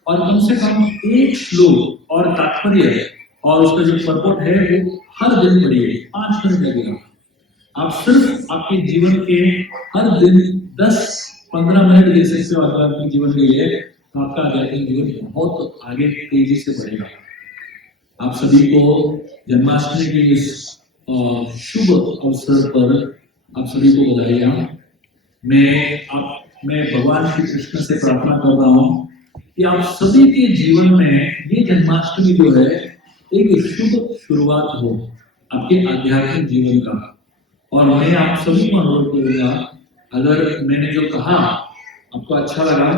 और कम से कम एक श्लोक और तात्पर्य और उसका जो परपोट है वो हर दिन पढ़िए। 5 मिनट लगेगा। आप सिर्फ आपके जीवन के हर दिन 10-15 मिनट दे सकते हो आध्यात्मिक जीवन के लिए, तो आपका आध्यात्मिक जीवन बहुत आगे तेजी से बढ़ेगा। आप सभी को जन्माष्टमी के इस शुभ अवसर पर आप सभी को बधाइयाँ। मैं भगवान श्री कृष्ण से प्रार्थना कर रहा हूँ कि आप सभी के जीवन में ये जन्माष्टमी जो है एक शुभ शुरुआत हो आपके आध्यात्मिक जीवन का। और मैं आप सभी को अनुरोध करूंगा, अगर मैंने जो कहा आपको अच्छा लगा,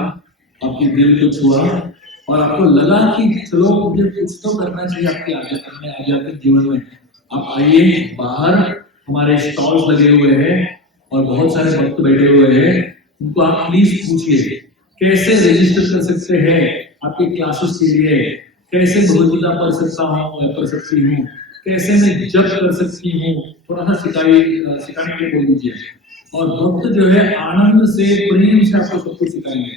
आपके दिल को छुआ और आपको लगा कि चलो मुझे कुछ तो करना चाहिए आपके आध्यात्मिक जीवन में, आप आइए। बाहर हमारे स्टॉल्स लगे हुए हैं और बहुत सारे भक्त बैठे हुए हैं, उनको आप प्लीज पूछिए कैसे रजिस्टर कर सकते हैं आपके क्लासेस के लिए, कैसे भगवत गीता पढ़ सकता हूँ या पढ़ सकती हूँ, कैसे मैं जप कर सकती हूँ, थोड़ा सा सिखाने के लिए बोल दीजिए। और भक्त जो है आनंद से प्रेम से आपको सब कुछ सिखाएंगे।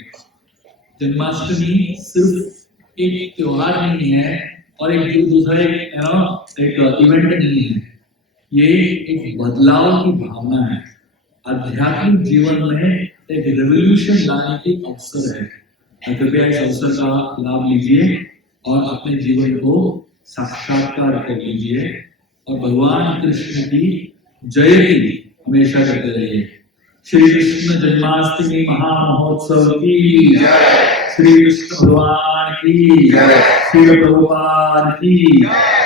जन्माष्टमी सिर्फ एक त्योहार नहीं है और एक दूसरा एक इवेंट नहीं है, ये एक बदलाव की भावना है। आध्यात्मिक जीवन में एक रेवोल्यूशन लाने की अवसर है। कृपया इस अवसर का लाभ लीजिए और अपने जीवन को साक्षात्कार कर लीजिए और भगवान कृष्ण की जयंती हमेशा करते रहिए। श्री कृष्ण जन्माष्टमी महामहोत्सव की जय, श्री कृष्ण भगवान की जय, श्री प्रभुपाद की जय।